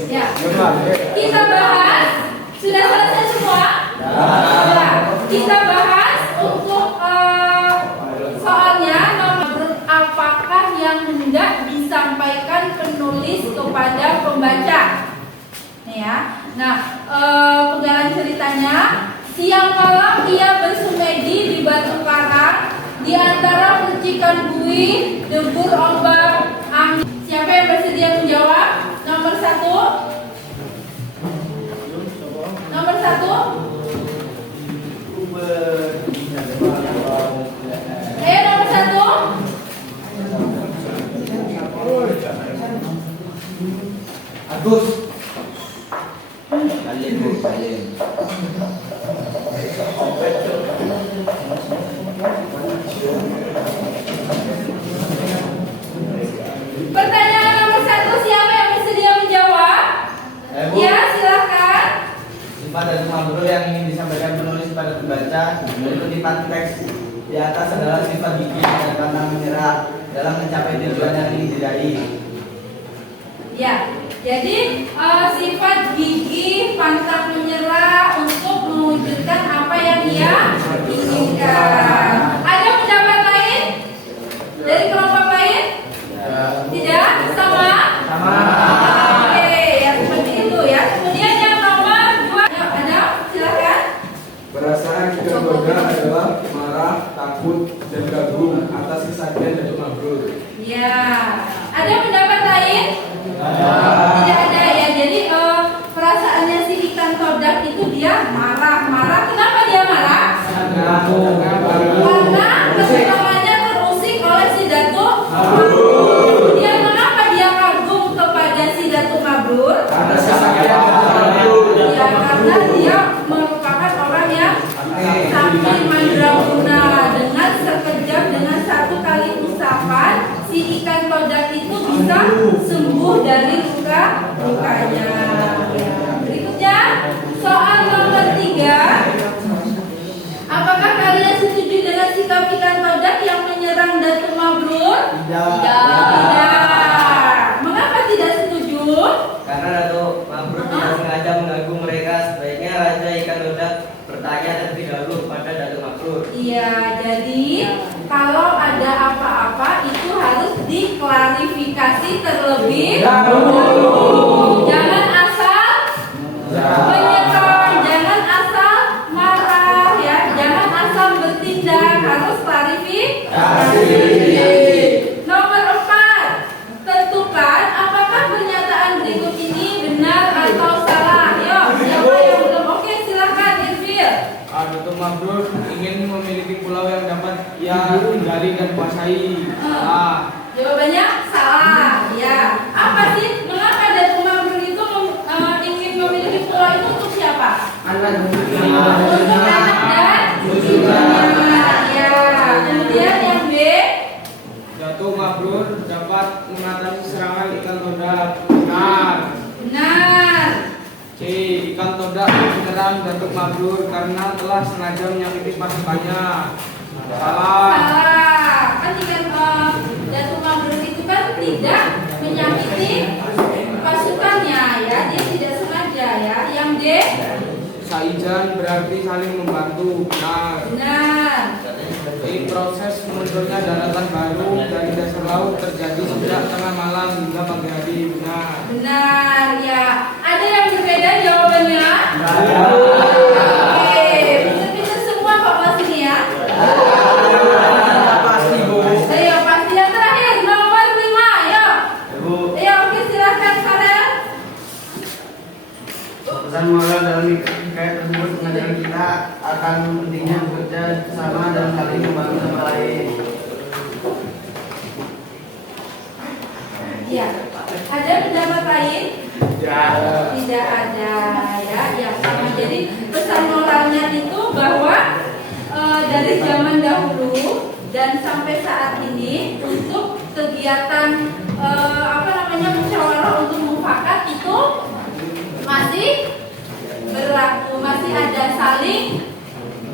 Ya, kita bahas. Sudah selesai semua? Ya, kita bahas untuk soalnya nomor apakah yang hendak disampaikan penulis kepada pembaca. Nih ya. Nah, penggalan ceritanya, siang malam ia bersemedi di batu karang di antara percikan buih, debur ombak, angin. Siapa yang bersedia menjawab? Nomor 1. Nomor 1. Nomor 1. Agus. Balik. Pertanyaan nomor 1, siapa yang bersedia menjawab? Bu. Ya, silakan. Sifat dan mabrur yang ingin disampaikan penulis pada pembaca mengikuti teks di atas adalah sifat gigih dan pantang menyerah dalam mencapai tujuan yang ingin diraih. Ya, jadi sifat gigih, pantang menyerah untuk mewujudkan apa yang ia inginkan. Ada pendapat lain dari kelompok lain? Tidak? Sama? Oke, ya seperti itu ya. Kemudian yang nomor 2, ada, silakan. Perasaan tergoda adalah marah, takut, dan kagum atas kesaksian Datuk Mabrur. Ya, ada pendapat lain? Tidak ada ya. Jadi perasaannya si ikan todak itu dia marah. Kenapa dia marah? Karena kesenangannya terusik oleh si Datuk Mabrur. Kemudian mengapa dia kagum kepada si Datuk Mabrur? Ya, karena dia merupakan orang yang sakti mandraguna. Dengan sekejap, dengan satu kali usapan, si ikan todak itu bisa sembuh dari luka-lukanya. Berikutnya, soal nomor 3. Apakah kalian setuju dengan sikap ikan todak yang menyerang Datuk Mabrur? Tidak. Mengapa tidak setuju? Karena Datuk Mabrur tidak sengaja mengganggu mereka. Sebaiknya Raja Ikan Todak bertanya terlebih dahulu pada Datuk Mabrur. Iya, jadi kalau ada apa-apa itu harus diklarifikasi terlebih dahulu. Jangan asal menyerang, jangan asal marah ya, jangan asal bertindak, harus klarifikasi. Nomor 4, tentukan apakah pernyataan berikut ini benar atau salah. Yuk, siapa yang belum oke silakan Irfil. Datuk Mabrur ingin memiliki pulau yang dapat ia tinggali dan kuasai. Jawabannya salah. Ya. Apa sih? Mengapa Datuk Mabrur itu ingin memiliki pulau itu untuk siapa? Untuk anak dan cucunya. Ya. Kemudian yang B. Datuk Mabrur dapat mengatasi serangan ikan todak. Benar. Benar. C. Ikan todak menyerang Datuk Mabrur karena telah sengaja menyakiti pasukannya. Salah. Salah. Kan ikan Datuk Mabrur itu kan tidak menyakiti pasukannya ya, dia tidak sengaja ya. Yang D. Saijan berarti saling membantu. Benar. Benar. Di proses mundurnya daratan baru dari dasar laut terjadi sejak tengah malam hingga pagi hari. Benar. Benar ya. Ada yang berbeda jawabannya? Oke, pinter-pinter semua kok pas ini ya. Pasti, Bu. Ayo pasti yang terakhir nomor 5 ayo. Ayo oke silakan Farel. Pesan moral dalam hikayat tersebut mengajarkan kita akan pentingnya bekerja sama dan saling membantu sama lain. Ya. Ada pendapat lain? Tidak ada ya. Yang sama. Jadi pesan moralnya itu bahwa dari zaman dahulu dan sampai saat ini untuk kegiatan musyawarah untuk mufakat itu masih berlaku, masih ada saling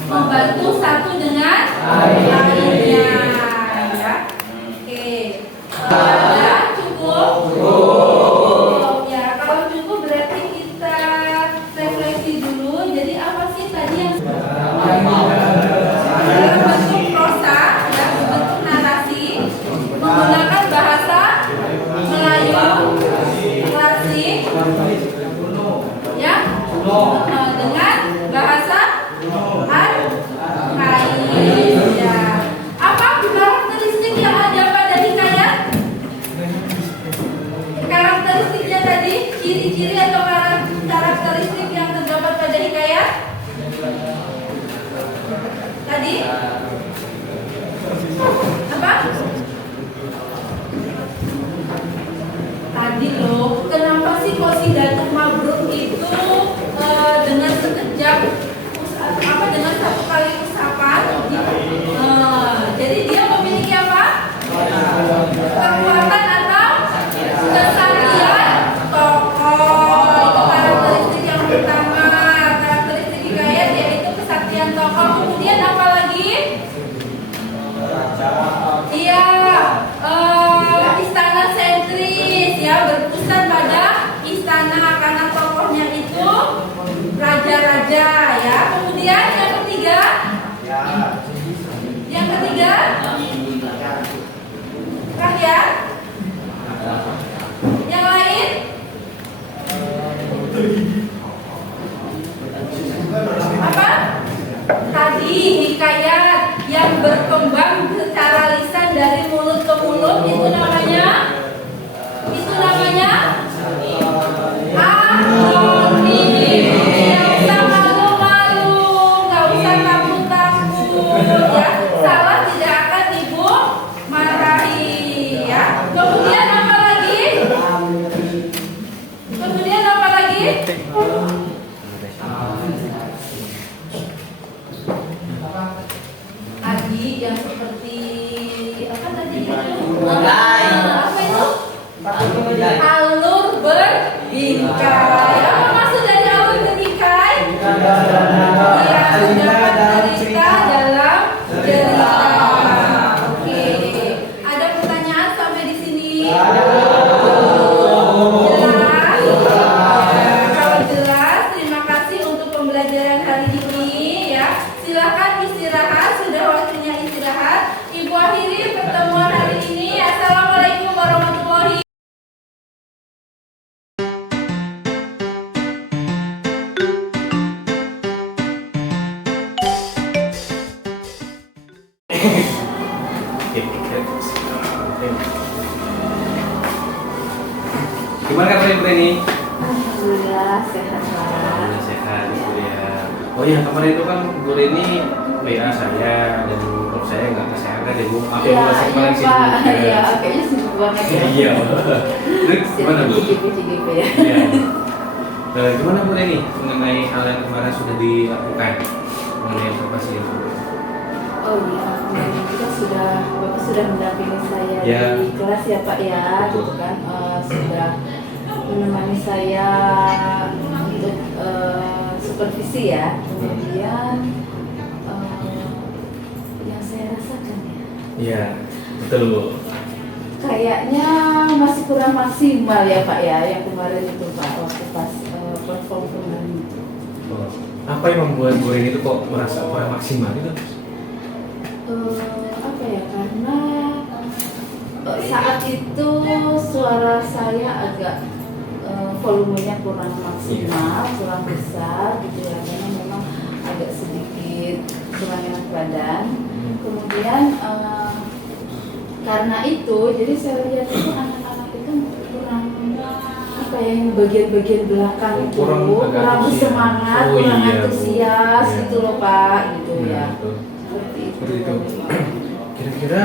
membantu satu dengan lainnya ya. Oke. Ada cukup? Cukup. Ya, kalau cukup berarti kita refleksi dulu. Jadi apa sih tadi yang dalam bentuk prosa, ya, bentuk narasi, menggunakan bahasa Melayu klasik, ya, dengan bahasa arkaik. Ya. Apa karakteristik yang ada pada hikayat? Karakteristiknya tadi, ciri-ciri atau karakteristik yang terdapat pada hikayat? Tadi? Apa? Tadi loh, kenapa sih kok si Datuk Mabruk itu dengan sekejap dengan satu kali usapan jadi dia memiliki apa? Kekuatan atau kesaktian tokoh. Itu karakteristik yang pertama. Karakteristik hikayat yaitu kesaktian tokoh. Kemudian apa lagi? Iya, istana sentris, ya, berpusat pada istana karena tokohnya itu raja-raja, ya. Kemudian yang ketiga, rakyat. Yang lain? Apa? Tadi hikayat yang berkembang secara lisan dari mulut ke mulut itu namanya anonim. Nggak usah malu-malu, nggak usah takut-takut, ya. Salah tidak akan ibu marahi, ya. Kemudian apa lagi? Adi yang seperti apa tadi? Apa itu? Alur berbingkai. Apa maksud dari alur berbingkai? Ya, mendapat cerita dalam cerita. Oke. Ada pertanyaan sampai di sini? Jelas? Kalau jelas, terima kasih untuk pembelajaran hari ini, ya. Silakan istirahat, sudah waktunya istirahat. Ibu akhiri pertemuan hari ini. Assalamualaikum warahmatullahi wabarakatuh. Gimana kabarnya Bu Reni? Alhamdulillah sehat, Pak. Alhamdulillah sehat Bu ya. Oh iya, kemarin itu kan Bu Reni WA saya dan grup saya nggak kesehatan deh Bu. Apa yang saya kemarin sibuk? Pak. Iya, kayaknya sibuk banget ya. Iya. Terus gimana Bu? CGP ya. Iya. Gimana Bu Reni mengenai hal yang kemarin sudah dilakukan mengenai observasi itu? Oh iya, kemarin kita Bapak sudah mendampingi saya Ya. di kelas ya Pak ya, Betul. gitu kan. Sudah menemani saya untuk supervisi ya. Kemudian yang saya rasakan ya, Iya, betul Bu. kayaknya masih kurang maksimal ya Pak ya, yang kemarin itu Pak, waktu pas perform kemarin. Oh. Apa yang membuat Bu Reni itu kok merasa kurang maksimal itu? Apa ya, karena saat itu suara saya agak volumenya kurang maksimal, kurang besar gitu ya, karena memang agak sedikit kurang enak badan. Kemudian karena itu, jadi saya lihat itu anak-anak itu kurang apa ya, yang bagian-bagian belakang itu Kurang kurang bersemangat, Oh, kurang iya, Bu. antusias Iya. gitu loh Pak, gitu ya. Betul. Seperti Seperti itu. Kira-kira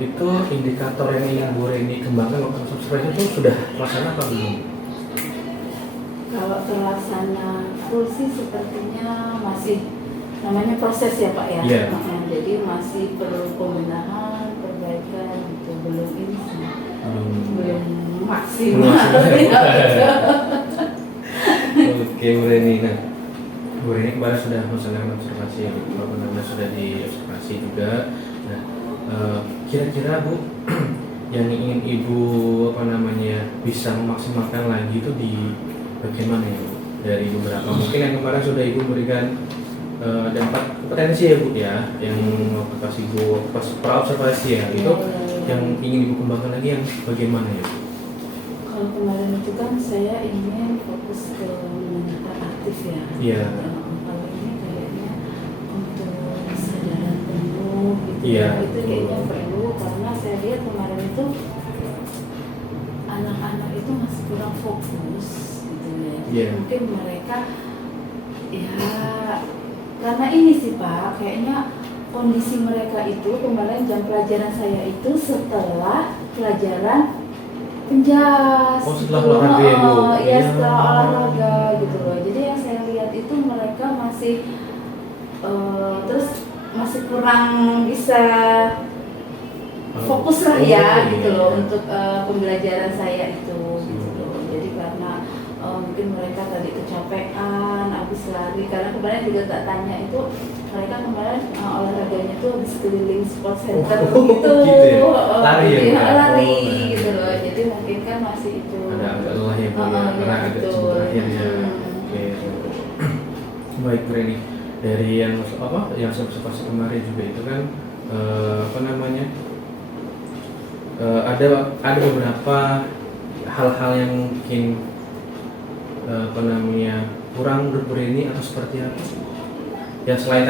itu indikator yang ingin Bu Reni kembangkan waktu subscribe itu sudah terlaksana apa belum? Kalau terlaksana full sih sepertinya masih, namanya proses ya Pak ya. Iya. Jadi masih perlu pembenahan, perbaikan gitu, belum ini sih, belum maksimal. Oke Bu Reni, nah Bu Reni kemarin sudah melaksanakan observasi, walaupun Anda sudah diobservasi juga. Nah, kira-kira Bu, yang ingin ibu bisa memaksimalkan lagi itu di bagaimana ya Bu? Dari beberapa mungkin yang kemarin sudah ibu berikan ada 4 kompetensi ya Bu ya, yang waktu pas ibu pas praobservasi ya, itu yang ingin ibu kembangkan lagi yang bagaimana ya Bu? Kalau kemarin itu kan saya ingin fokus ke mendengarkan aktif ya. Iya. Kalau ini kayaknya untuk kesadaran penuh gitu Iya, ya, itu kayaknya betul. perlu karena saya lihat kemarin itu anak-anak itu masih kurang fokus gitu ya. Iya. Mungkin mereka ya karena ini sih Pak, kayaknya kondisi mereka itu kemarin jam pelajaran saya itu setelah pelajaran penjas. Oh, setelah olahraga ya, Bu? Iya, Iya. setelah olahraga gitu loh. Jadi yang saya lihat itu mereka masih terus masih kurang bisa fokus lah ya Oh, gitu iya. loh untuk pembelajaran saya itu gitu loh. Jadi karena mungkin mereka tadi kecapean habis lari, karena kemarin juga tak tanya itu mereka kemarin olahraganya tuh habis keliling sport center Oh, gitu. gitu ya? Lari ya, Jadi, Bu? lari Oh, gitu loh. Jadi mungkin kan masih itu Ada agak lelah ya Bu ya, iya, karena agak betul. jam terakhirnya. Hmm. Oke. Baik Bu Reni, dari yang yang observasi kemarin juga itu kan ada beberapa hal-hal yang mungkin kurang menurut Bu Reni atau seperti apa? Yang selain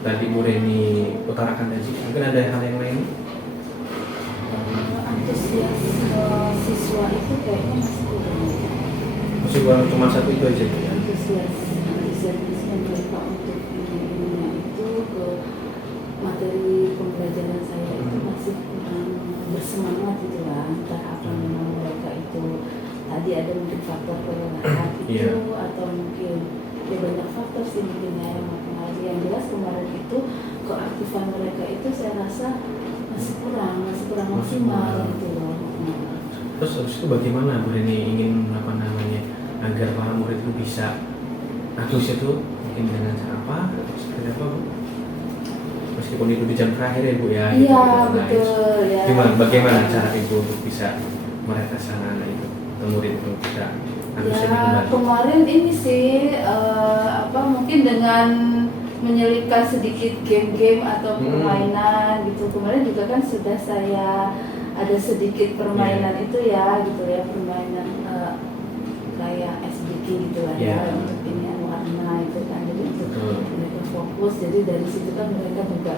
tadi Bu Reni utarakan tadi, mungkin ada hal yang lain? Antusias siswa itu kayaknya masih kurang. Masih kurang cuma satu itu aja ya? Antusiasme mereka untuk ininya itu ke materi pembelajaran saya itu masih kurang bersemangat gitu lah. Entah apa memang mereka itu tadi ada mungkin faktor kelelahan itu Iya. atau mungkin ya banyak faktor sih mungkin ya yang mempengaruhi. Yang jelas kemarin itu keaktifan mereka itu saya rasa masih kurang maksimal gitu loh. Terus habis itu bagaimana Bu Reni ingin agar para murid itu bisa antusias itu mungkin dengan cara apa? Seperti apa Bu? Meskipun itu di jam terakhir ya Bu ya. Iya gitu. betul ya. Bagaimana cara Ibu untuk bisa meretas anak-anak itu, atau murid itu bisa antusias Ya kembali? kemarin ini sih mungkin dengan menyelipkan sedikit game-game atau permainan gitu. Kemarin juga kan sudah saya ada sedikit permainan itu ya gitu ya, permainan kayak SBK gitu lah ya, untuk ini warna itu kan, jadi untuk mereka fokus. Jadi dari situ kan mereka juga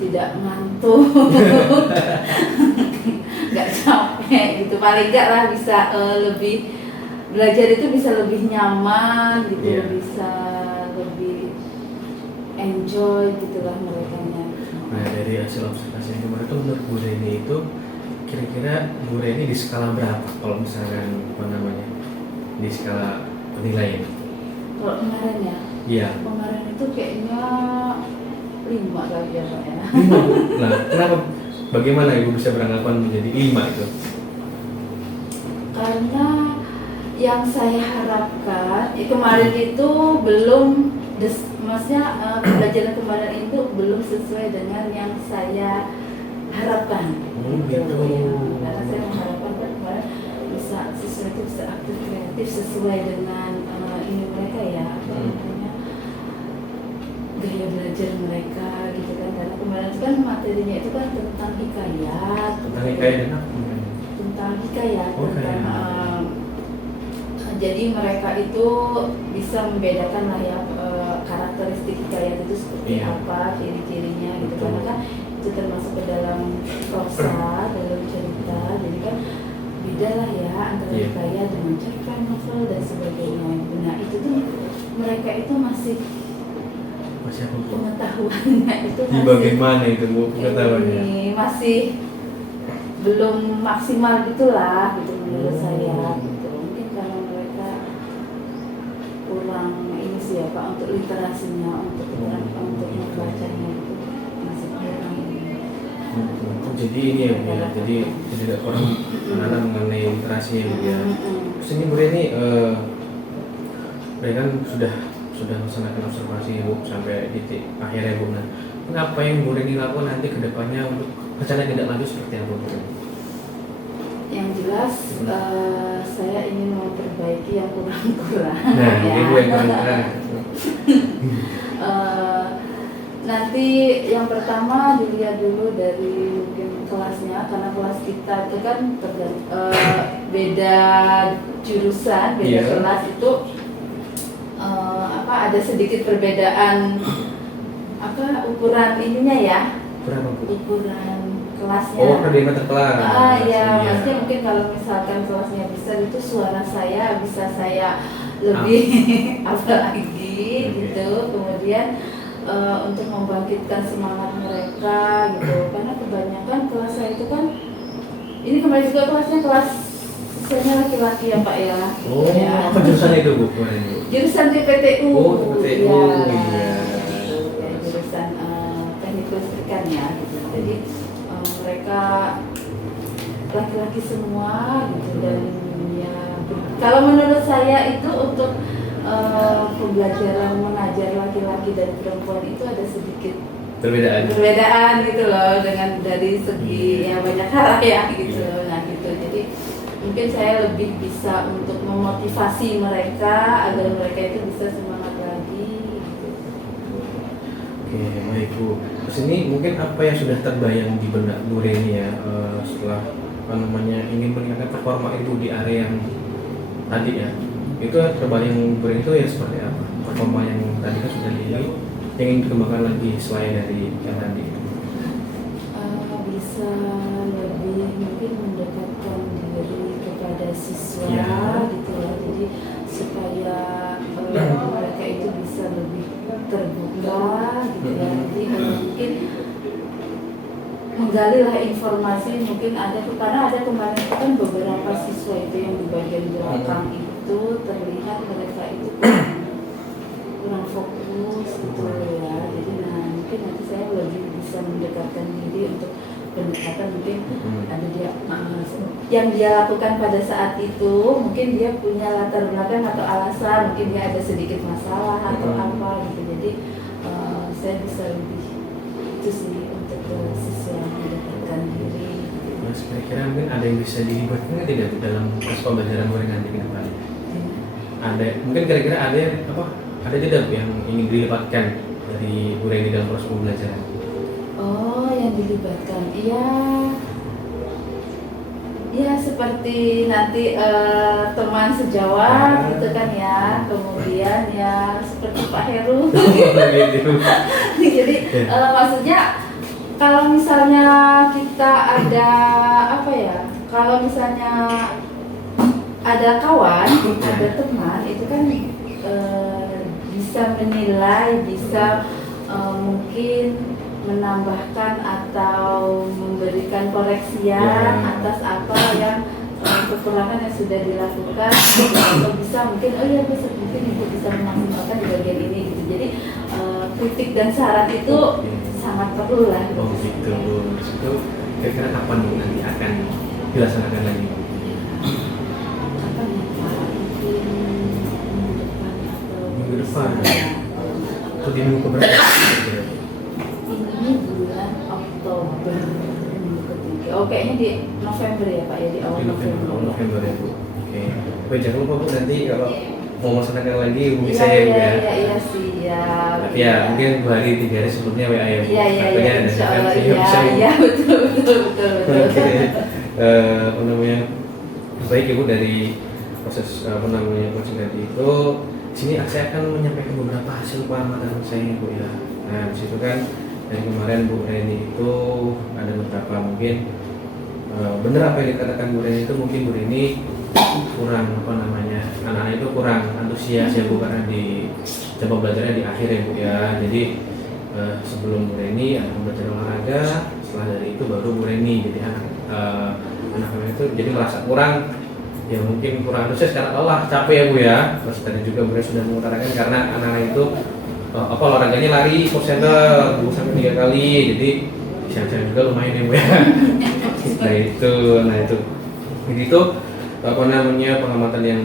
tidak ngantuk, nggak capek gitu, paling nggak lah bisa lebih belajar itu bisa lebih nyaman gitu, bisa lebih enjoy gitulah merekanya. Nah dari hasil observasi yang kemarin itu menurut Bu Reni itu kira-kira Bu Reni di skala berapa kalau misalkan di skala penilaian? Kalau kemarin ya? Iya. Kemarin itu kayaknya 5 kali ya Pak ya. 5 Bu? Nah kenapa? Bagaimana Ibu bisa beranggapan menjadi 5 itu? Karena yang saya harapkan kemarin itu belum maksudnya pembelajaran kemarin itu belum sesuai dengan yang saya harapkan. Gitu. Ya. Karena saya mengharapkan kan kemarin bisa siswa itu bisa aktif kreatif sesuai dengan ini mereka ya, apa namanya, gaya belajar mereka gitu kan. Karena kemarin kan materinya itu kan tentang hikayat. Tentang hikayat dan apa? Tentang hikayat, Oh, tentang jadi mereka itu bisa membedakan lah ya karakteristik hikayat itu seperti apa, ciri-cirinya gitu. Karena kan itu termasuk ke dalam prosa, dalam cerita, jadi kan beda lah ya antara hikayat dengan cerpen, novel dan sebagainya. Nah itu tuh mereka itu masih apa Bu? Pengetahuannya itu Di bagian mana itu Bu pengetahuannya? Ini masih belum maksimal gitulah gitu menurut saya gitu. Mungkin karena mereka kurang ini sih ya Pak, untuk literasinya, untuk membacanya itu masih kurang ini. Jadi ini ya Bu ya, jadi tidak kurang anak mengenai literasinya Bu ya. Terus ini Bu Reni kan sudah melaksanakan observasi Bu sampai titik akhirnya Bu. Nah, apa yang Bu Reni lakukan nanti ke depannya untuk rencana tidak lanjut seperti apa Bu? Yang jelas saya ingin memperbaiki yang kurang-kurang. Nah, ya. ini Bu yang kurang-kurang. Nanti yang pertama dilihat dulu dari mungkin kelasnya, karena kelas kita itu kan beda jurusan, beda Iya. kelas itu ada sedikit perbedaan ukuran ininya ya, Kurang apa Bu? ukuran kelasnya. Oh, per diameter kelas. Iya, Iya. maksudnya mungkin kalau misalkan kelasnya besar itu suara saya bisa saya lebih apa lagi gitu. Kemudian untuk membangkitkan semangat mereka gitu, karena kebanyakan kelas saya itu kan ini kembali juga kelasnya kelas siswanya laki-laki ya Pak ya. Oh, Ya. apa jurusannya itu Bu? Kemarin Bu? Jurusan TPTU. Oh, TPTU, iya. Ya, jurusan teknik kelistrikan ya gitu. Jadi mereka laki-laki semua gitu, dan ya kalau menurut saya itu untuk pembelajaran mengajar laki-laki dan perempuan itu ada sedikit perbedaan gitu loh, dengan dari segi ya banyak hal ya gitu. Nah gitu, jadi mungkin saya lebih bisa untuk memotivasi mereka agar mereka itu bisa semangat lagi gitu. Oke, baik Bu. Terus ini mungkin apa yang sudah terbayang di benak Bu Reni ya setelah ingin meningkatkan performa Ibu di area yang tadi ya, itu terbayang Bu Reni itu ya seperti apa? Performa yang tadi kan sudah ingin dikembangkan lagi selain dari yang tadi. Bisa lebih mungkin mendekatkan diri kepada siswa gitu ya, jadi supaya mereka itu bisa lebih terbuka gitu ya. Jadi mungkin menggalilah informasi, mungkin karena ada kemarin itu kan beberapa siswa itu yang di bagian belakang itu terlihat mereka itu kurang fokus gitu ya. Jadi mungkin nanti saya lebih bisa mendekatkan diri untuk pendekatan, mungkin ada dia yang dia lakukan pada saat itu, mungkin dia punya latar belakang atau alasan, mungkin dia ada sedikit masalah atau apa gitu. Jadi saya bisa lebih itu sih untuk siswa mendekatkan diri. Mas, kira-kira mungkin ada yang bisa dilibatkan tidak dalam proses pembelajaran Bu Reni nanti ke depan? Ada, mungkin kira-kira ada tidak yang ingin dilibatkan dari Bu Reni dalam proses pembelajaran? Oh, yang dilibatkan, iya jadi nanti teman sejawat gitu kan ya, kemudian ya seperti Pak Heru. Jadi maksudnya kalau misalnya kita ada kalau misalnya ada kawan, ada teman, itu kan bisa menilai, bisa mungkin menambahkan atau memberikan koreksian atas apa yang kekurangan yang sudah dilakukan, atau bisa mungkin mungkin ibu bisa memaksimalkan di bagian ini gitu. Jadi kritik dan saran itu sangat perlu lah. Oh gitu Bu. Itu kira-kira kapan Bu nanti akan dilaksanakan lagi? Kapan ya Pak? Mungkin minggu depan atau Minggu depan. Atau di minggu keberapa? ini bulan Oktober minggu ketiga. Oh kayaknya di November ya Pak ya, di awal Di November November. ya Bu. Oke. Oke, jangan lupa Bu, nanti kalau mau melaksanakan lagi hubungi Iya, saya Bu ya. iya siap. Tapi ya mungkin 2 hari 3 hari sebelumnya WA ya Bu. Katanya ada insya Allah, kan? iya betul. Oke. Baik Ibu, dari proses coaching tadi itu, sini saya akan menyampaikan beberapa hasil pengamatan saya Bu ya. Nah, di situ kan dari kemarin Bu Reni itu ada beberapa mungkin bener apa yang dikatakan Bu Reni itu, mungkin Bu Reni kurang anak-anak itu kurang antusias ya Bu, karena di coba belajarnya di akhir ya Bu ya. Jadi sebelum Bu Reni ada pembelajaran olahraga, setelah dari itu baru Bu Reni. Jadi anak-anak itu jadi merasa kurang, ya mungkin kurang antusias karena lelah, capek ya Bu ya. Terus tadi juga Bu Reni sudah mengutarakan karena anak-anak itu olahraganya lari 4 center 2 sampai 3 kali, jadi siang-siang juga lumayan ya Bu ya. Nah itu begitu pengamatan yang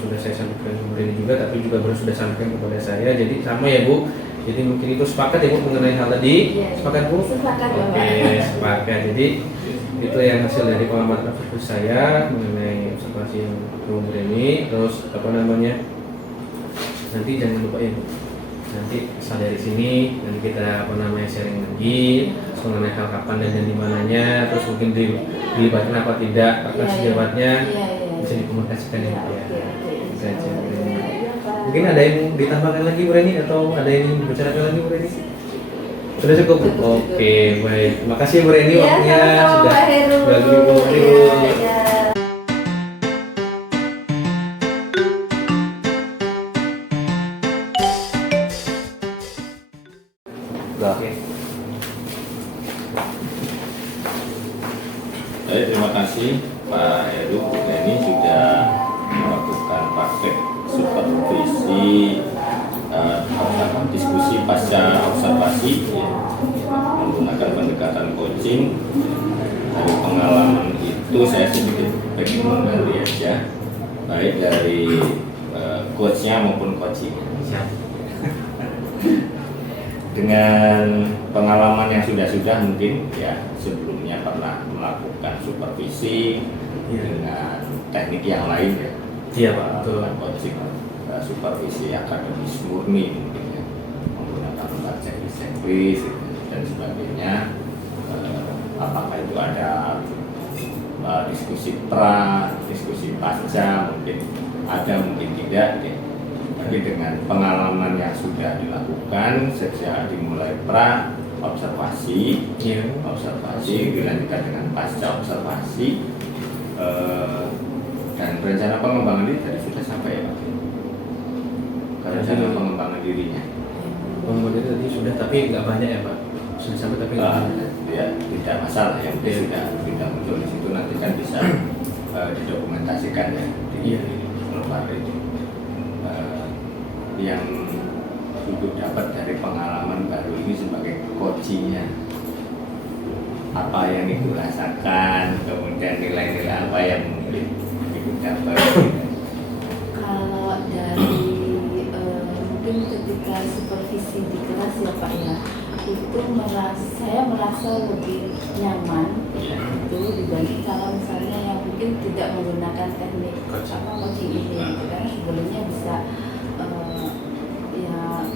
sudah saya sampaikan ke Bu Reni juga, tapi juga sudah sampaikan kepada saya. Jadi sama ya Bu, Jadi mungkin itu sepakat ya Bu mengenai hal tadi. Iya. Sepakat Bu? Sepakat, Bapak. Oke, sepakat. Jadi itu yang hasil dari pengamatan fokus saya mengenai observasi yang umur ini. Terus apa namanya? Nanti jangan lupa ya Bu. Nanti asal dari sini nanti kita apa namanya sharing lagi mengenai hal kapan dan di mananya, terus mungkin dilibatkan apa tidak, apa sejawatnya bisa dikomunikasikan ya. Itu aja. Mungkin ada yang ditambahkan lagi Bu Reni atau ada yang dibicarakan lagi Bu Reni? Sudah cukup? Oke, baik. Makasih Bu Reni waktunya sudah berbagi. Baik, terima kasih Pak Heru ini sudah melakukan paket supervisi diskusi pasca observasi ya, menggunakan pendekatan coaching. Dari pengalaman itu saya sedikit pengen menggali aja, baik dari coachnya maupun coaching. Dengan pengalaman yang sudah mungkin ya sebelumnya pernah melakukan supervisi dengan teknik yang lain ya. Iya Pak, betul. Coaching supervisi akademis murni mungkin ya, menggunakan checklist dan sebagainya. Apakah itu ada diskusi pra, diskusi pasca, mungkin ada mungkin tidak ya. Tapi dengan pengalaman yang sudah dilakukan sejak dimulai pra observasi, observasi dilanjutkan dengan pasca observasi, dan rencana pengembangan diri tadi sudah sampai ya Pak? Rencana pengembangan dirinya. Pengembangan diri tadi sudah, tapi nggak banyak ya Pak? Sudah sampai tapi nggak banyak. Ya tidak masalah, yang penting sudah muncul di situ, nanti kan bisa didokumentasikan ya di luar itu. Yang Ibu dapat dari pengalaman baru ini sebagai coachingnya, apa yang Ibu rasakan, kemudian nilai-nilai apa yang mungkin Ibu dapat? Kalau dari mungkin ketika supervisi di kelas ya Pak ya, itu saya merasa lebih nyaman itu dibanding kalau misalnya yang mungkin tidak menggunakan teknik coaching ini, karena sebelumnya bisa ya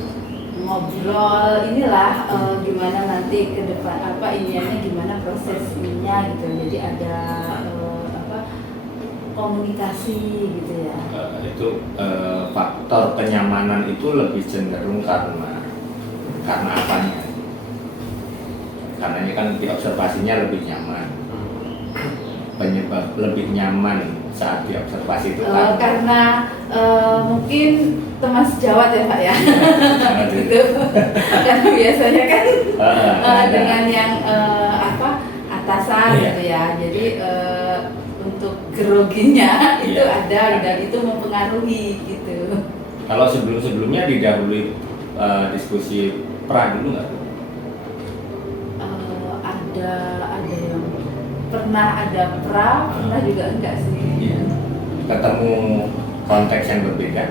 ngobrol inilah gimana nanti ke depan apa iniannya gimana prosesnya gitu, jadi ada komunikasi gitu ya. Itu faktor kenyamanan itu lebih cenderung karena apanya? Karena ini kan di observasinya lebih nyaman. Penyebab lebih nyaman saat diobservasi itu karena mungkin teman sejawat ya Pak ya. Gitu. Karena biasanya kan dengan yang atasan gitu ya. Jadi untuk groginya itu ada dan itu mempengaruhi gitu. Kalau sebelumnya didahului diskusi pra dulu nggak? Ada yang pernah ada pra, pernah juga enggak sih. Iya. Ketemu konteks yang berbeda.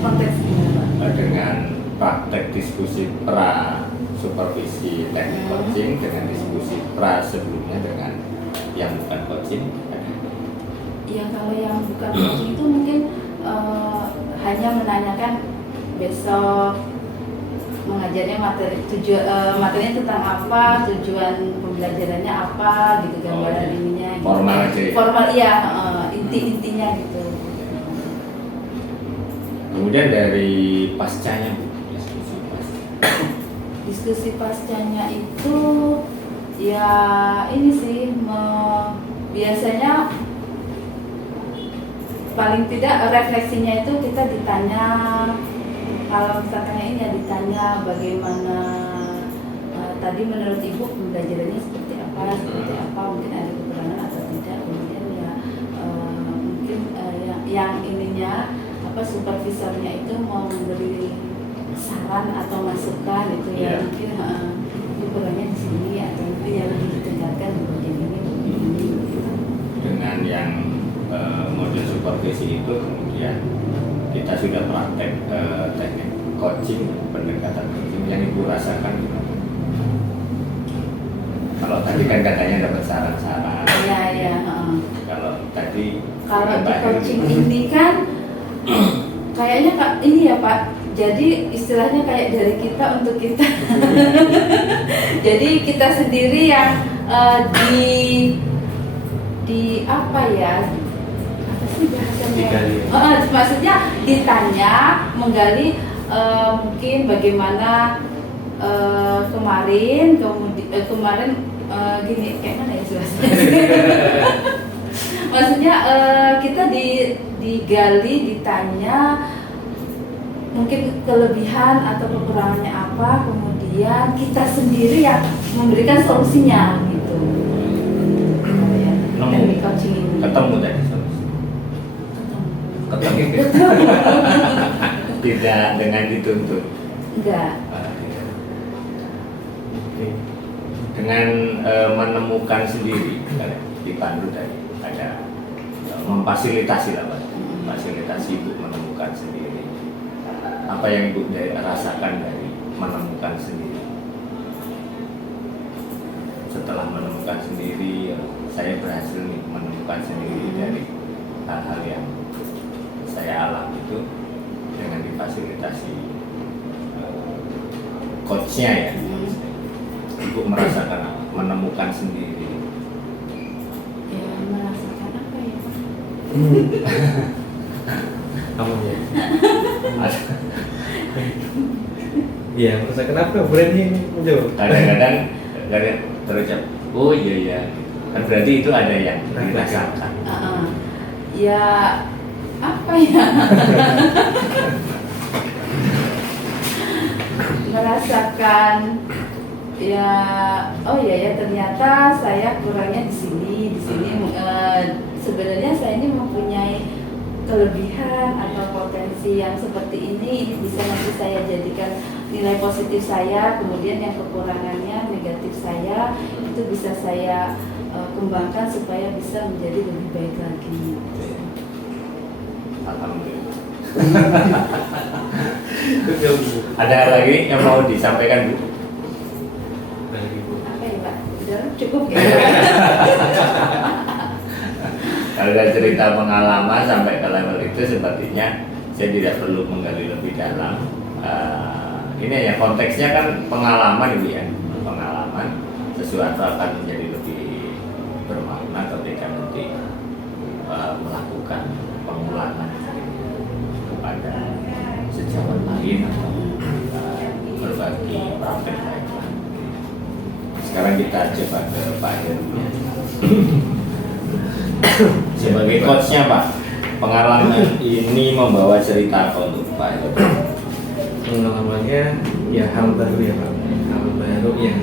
Konteks gimana? Dengan praktek diskusi pra supervisi teknik coaching dengan diskusi pra sebelumnya dengan yang bukan coaching ada. Iya, kalau yang bukan coaching itu mungkin hanya menanyakan besok mengajarnya materinya tentang apa, tujuan pembelajarannya apa gitu, gambaran ininya gitu. Formal aja ya? Formal iya, intinya gitu. Kemudian dari pascanya Bu, diskusi pascanya itu ya ini sih biasanya paling tidak refleksinya itu kita ditanya, kalau misalnya ini ya ditanya bagaimana tadi menurut Ibu pembelajarannya seperti apa, mungkin ada kekurangan atau tidak, kemudian ya mungkin yang ininya supervisornya itu mau memberi saran atau masukan itu ya mungkin kurangnya di sini atau mungkin yang lebih ditingkatkan begini gitu. Dengan yang model supervisi itu kemudian kita sudah praktek teknik coaching, pendekatan coaching yang Ibu rasakan gimana? Kalau tadi kan katanya dapat saran-saran. Iya, iya. Kalau tadi Kalau di Mbak coaching Heri, ini kan kayaknya ini ya Pak. Jadi istilahnya kayak dari kita untuk kita. Jadi kita sendiri yang di apa ya? Apa sih bahasanya? Digali. Maksudnya ditanya, menggali mungkin bagaimana kemarin gini kayak mana ya jelasnya? Maksudnya kita digali, ditanya mungkin kelebihan atau kekurangannya apa, kemudian kita sendiri yang memberikan solusinya gitu. Dari coaching ini. ketemu tadi solusi. Ketemu. Tidak dengan dituntut. Enggak. Dengan menemukan sendiri dipandu tadi ada memfasilitasi lah Pak. Fasilitasi Ibu menemukan sendiri. Apa yang Ibu rasakan dari menemukan sendiri? Setelah menemukan sendiri, saya berhasil nih menemukan sendiri dari hal-hal yang saya alami itu dengan difasilitasi coachnya ya. Ibu merasakan apa? Menemukan sendiri. Ya, merasakan apa ya? Kamu ya. Iya, merasakan apa? Berani muncul. Kadang-kadang terucap, oh iya ya. Kan berarti itu ada yang dirasakan. Ya apa ya? Merasakan ya, oh ya ternyata saya kurangnya di sini sebenarnya saya ini mempunyai kelebihan atau potensi yang seperti ini bisa nanti saya jadikan nilai positif saya, kemudian yang kekurangannya negatif saya itu bisa saya kembangkan supaya bisa menjadi lebih baik lagi. Alhamdulillah. Ada lagi yang mau disampaikan Bu? Apa ya Pak? Udah cukup ya? Kalau ada cerita pengalaman sampai ke level itu sepertinya saya tidak perlu menggali lebih dalam. Ini ya konteksnya kan pengalaman Ibu ya. Pengalaman sesuatu akan menjadi lebih bermakna ketika nanti melakukan pengulangan kepada sejawat lain atau berbagi praktek lain. Sekarang kita coba ke Pak Heru. Sebagai coachnya Pak, pengalaman ini membawa cerita apa untuk Pak Heru? Pengalamannya ya hal baru ya Pak, hal baru yang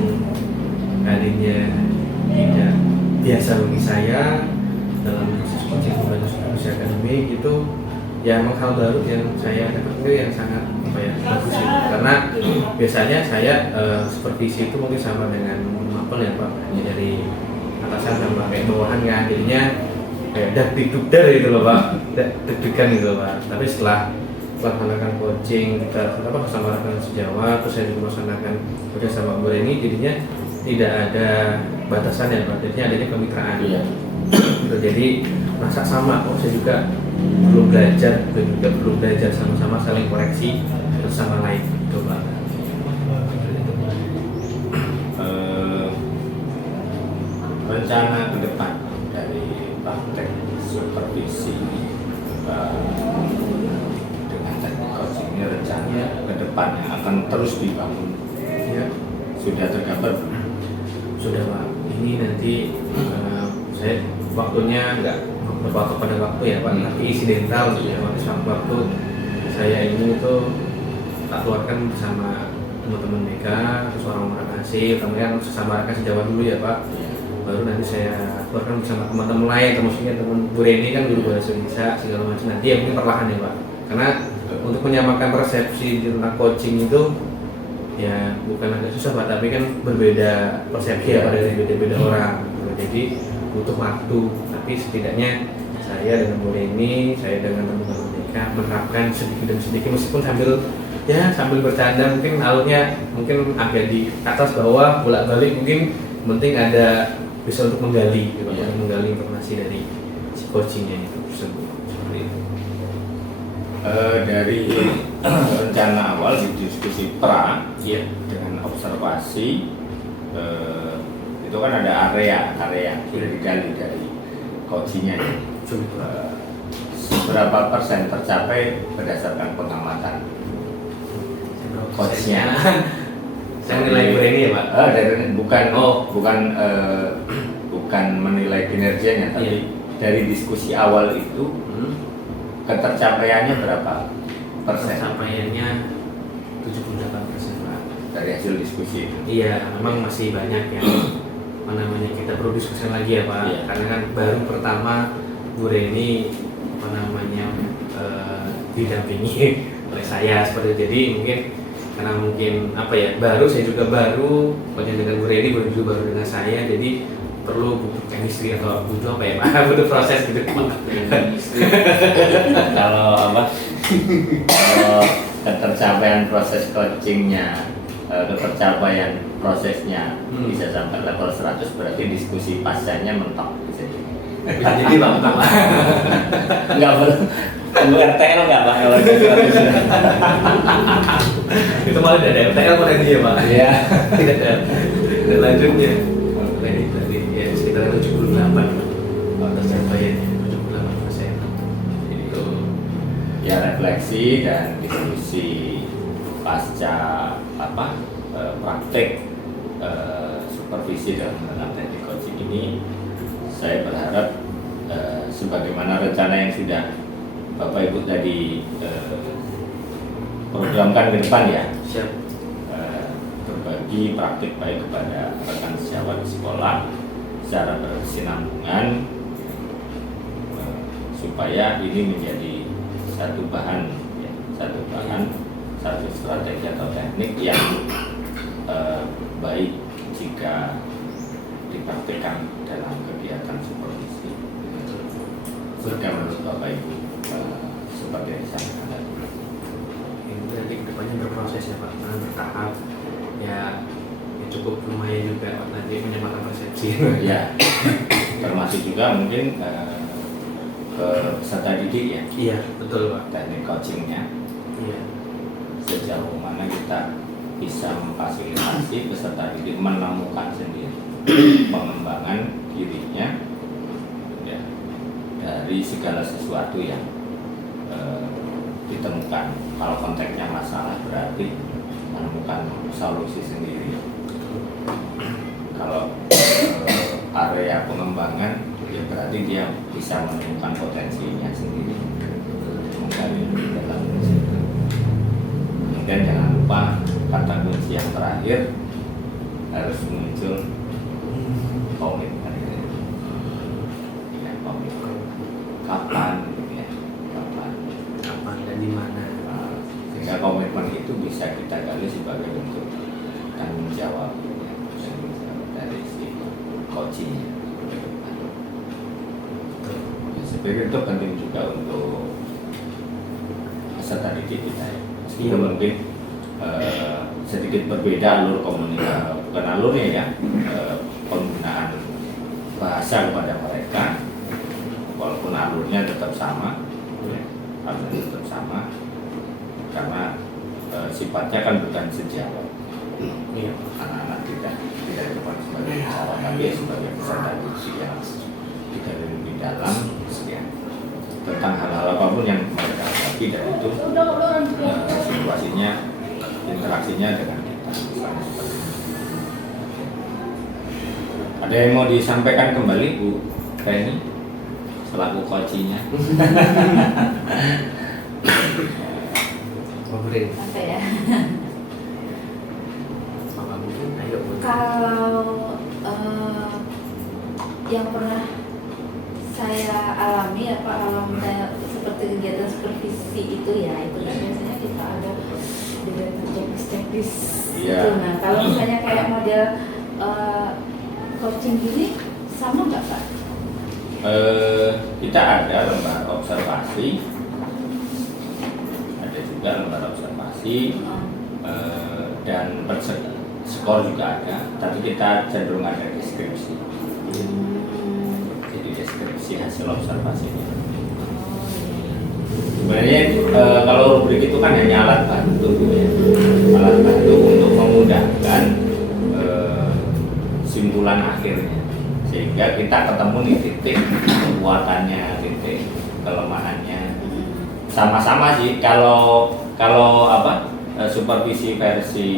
tadinya tidak biasa bagi saya dalam proses coaching Indonesia Academy itu ya memang hal baru yang saya dapat itu yang sangat bagus itu. Karena biasanya saya supervisi itu mungkin sama dengan apa ya Pak, hanya dari atasan sama kayak bawahan kan, jadinya kayak deg-deg gitu loh Pak, deg-degan gitu loh Pak. Tapi setelah melaksanakan coaching kita bersama rekan sejawat, terus saya juga melaksanakan coaching sama Bu Reni, jadinya tidak ada batasan ya Pak, jadinya adanya kemitraan. Iya. Jadi masa sama, saya juga belum belajar dan juga belum belajar sama-sama saling koreksi bersama lain gitu Pak. Rencana ke depan dari praktek supervisi dengan teknik coaching ini, rencananya ke depan yang akan terus dibangun ya, sudah tergambar? Sudah Pak, ini nanti saya waktunya nggak berpatok pada waktu ya Pak, tapi insidental ya, waktu saya ini itu tak keluarkan bersama teman-teman Mega, terus orang-orang asing, kemudian sesama rekan sejawat dulu ya Pak. Baru nanti saya keluarkan bersama teman-teman lain, termasuknya teman Bu Reni kan guru bahasa Indonesia segala macam, nanti ya mungkin perlahan ya Pak. Karena untuk menyamakan persepsi tentang coaching itu ya bukan agak susah Pak, tapi kan berbeda persepsi ya pada beda-beda orang. Jadi butuh waktu, tapi setidaknya saya dengan Bu Reni, saya dengan teman-teman mereka menerapkan sedikit demi sedikit, meskipun sambil ya sambil bercanda, mungkin alurnya mungkin agak di atas bawah bolak balik, mungkin penting ada bisa untuk menggali gitu, Iya. menggali informasi dari si coachingnya itu tersebut seperti itu. Dari rencana awal di diskusi pra Iya. dengan observasi, itu kan ada area yang digali dari coachingnya. Seberapa persen tercapai berdasarkan pengamatan coachnya? Saya nilai ini ya Pak. Bukan menilai kinerjanya, tapi dari diskusi awal itu ketercapaiannya berapa persen? Pencapaiannya 78% Pak. Dari hasil diskusi itu. Iya, memang masih banyak yang kita perlu diskusi lagi ya Pak. Iya. Karena kan baru pertama Bu Reni didampingi oleh saya seperti itu. Jadi mungkin karena baru saya juga baru dengan Bu Reni, baru dengan saya, jadi perlu butuh chemistry atau butuh butuh proses gitu. Kalau ketercapaian proses coachingnya, ketercapaian prosesnya bisa sampai level 100, berarti diskusi pascanya mentok bisa Jadi Pak, nggak perlu RTL nggak Pak kalau gitu. itu malah ada RTL pada dia Pak. Iya. Tidak ada. Dan lanjutnya tadi ya sekitar 78 tercapaiannya 78%. Itu Ya refleksi dan diskusi pasca praktek supervisi dalam menggunakan teknik coaching ini, saya berharap sebagaimana rencana yang sudah Bapak Ibu tadi programkan ke depan ya, siap. Berbagi praktik baik kepada rekan sejawat sekolah secara berkesinambungan, supaya ini menjadi satu bahan, satu strategi atau teknik yang baik jika dipraktikkan dalam kegiatan supervisi. Sehingga menurut Bapak Ibu sebagai rencana tadi. Ini nanti kedepannya berproses ya Pak, karena bertahap ya cukup lumayan juga Pak, nanti menyamakan persepsi. Ya, termasuk juga mungkin ke peserta didik ya. Iya betul Pak. Teknik coachingnya. Iya. Sejauh mana kita bisa memfasilitasi peserta didik menemukan sendiri pengembangan dirinya ya, dari segala sesuatu yang ditemukan. Kalau konteksnya masalah berarti menemukan solusi sendiri. Kalau area pengembangan ya berarti dia bisa menemukan potensinya sendiri. Menggali lebih dalam di situ. Kemudian jangan lupa kata kunci yang terakhir harus muncul komitmen. Ya, komitmen. Kapan ya? Kapan dan di mana? Sehingga komitmen itu bisa kita gali sebagai bentuk tanggung jawab dari si coaching. Saya pikir itu penting juga untuk peserta didik kita ya. Meskipun mungkin sedikit berbeda alur komunikasi, bukan alurnya ya, penggunaan bahasa kepada mereka, walaupun alurnya tetap sama, alurnya tetap sama, karena sifatnya kan bukan sejawat. Anak-anak tidak depan sebagai sejawat, tapi sebagai peserta didik yang tidak lebih dalam ya, tentang hal-hal apapun yang mereka hadapi, dan itu situasinya, interaksinya dengan kita. Misalnya seperti itu. Ada yang mau disampaikan kembali Bu Reni selaku coachingnya? Apa ya? Bapak mungkin ayo Bu. Kalau yang pernah saya alami seperti kegiatan supervisi itu ya, itu kan biasanya kita ada dengan checklist Iya. itu. Nah kalau misalnya kayak model coaching gini sama nggak Pak? Kita ada lembar observasi, ada juga lembar observasi. observasi dan skor juga ada, tapi kita cenderung ada deskripsi. Jadi deskripsi hasil observasinya. Sebenarnya kalau rubrik itu kan hanya alat bantu, ya. Alat bantu untuk memudahkan simpulan akhirnya, sehingga kita ketemu nih titik kekuatannya, titik kelemahannya. Sama-sama sih. Kalau supervisi versi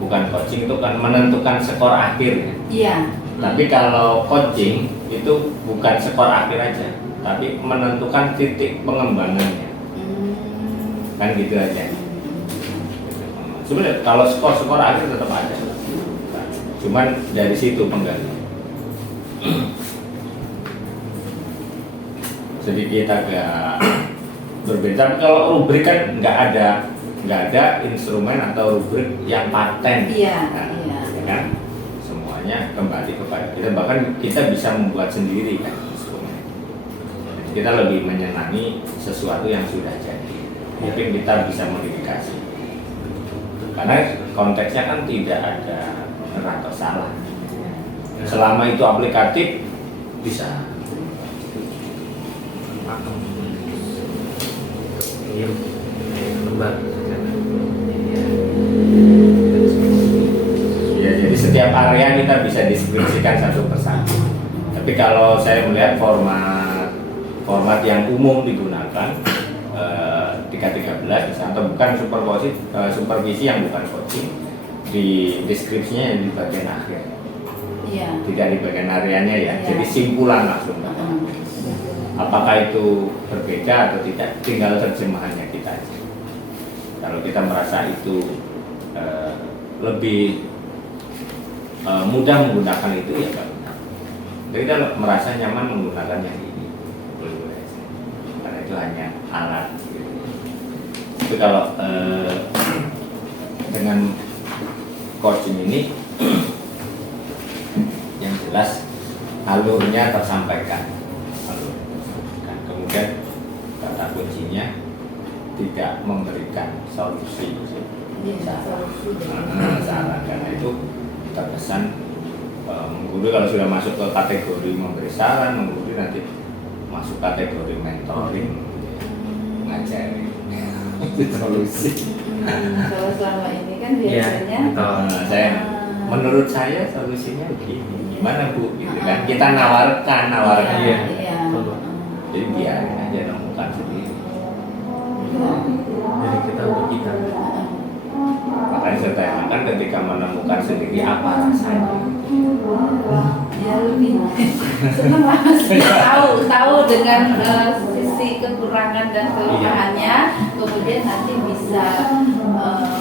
bukan coaching itu kan menentukan skor akhir. Iya. Tapi kalau coaching itu bukan skor akhir aja, tapi menentukan titik pengembangannya. Kan gitu aja. Sebenarnya kalau skor akhir tetap ada, cuman dari situ penggali. Sedikit agak berbeda. Tapi kalau rubrik kan nggak ada instrumen atau rubrik yang paten. Iya. Ya kan? Semuanya kembali kepada kita. Bahkan kita bisa membuat sendiri kan instrumen. Kita lebih menyenangi sesuatu yang sudah jadi. Mungkin kita bisa modifikasi. Karena konteksnya kan tidak ada benar atau salah. Selama itu aplikatif bisa. Ya, jadi setiap area kita bisa deskripsikan satu persatu. Tapi kalau saya melihat format yang umum digunakan 313 misalnya, atau bukan supervisi yang bukan coaching, di deskripsinya yang di bagian akhir. Iya. Tidak di bagian areanya ya. Iya. Jadi simpulan langsung. Apakah itu berbeda atau tidak, tinggal terjemahannya kita aja. Kalau kita merasa itu lebih mudah menggunakan itu ya Pak. Jadi kita merasa nyaman menggunakan yang ini, karena itu hanya alat. Gitu. Tapi kalau dengan coaching ini, yang jelas alurnya tersampaikan. Kemudian kata kuncinya tidak memberikan solusi. Saran, karena itu terkesan mengguru kalau sudah masuk ke kategori memberi saran, mengguru nanti masuk kategori mentoring, ngajari itu solusi. Kalau selama ini kan biasanya Menurut saya solusinya begini, gimana Bu? Gitu kan? Kita nawarkan. Iya. Jadi biarin aja nemukan sendiri. Jadi kita untuk kita. Makanya saya tanyakan ketika menemukan sendiri apa rasanya. Ya lebih senang lah, tahu dengan sisi kekurangan dan kelemahannya, kemudian nanti bisa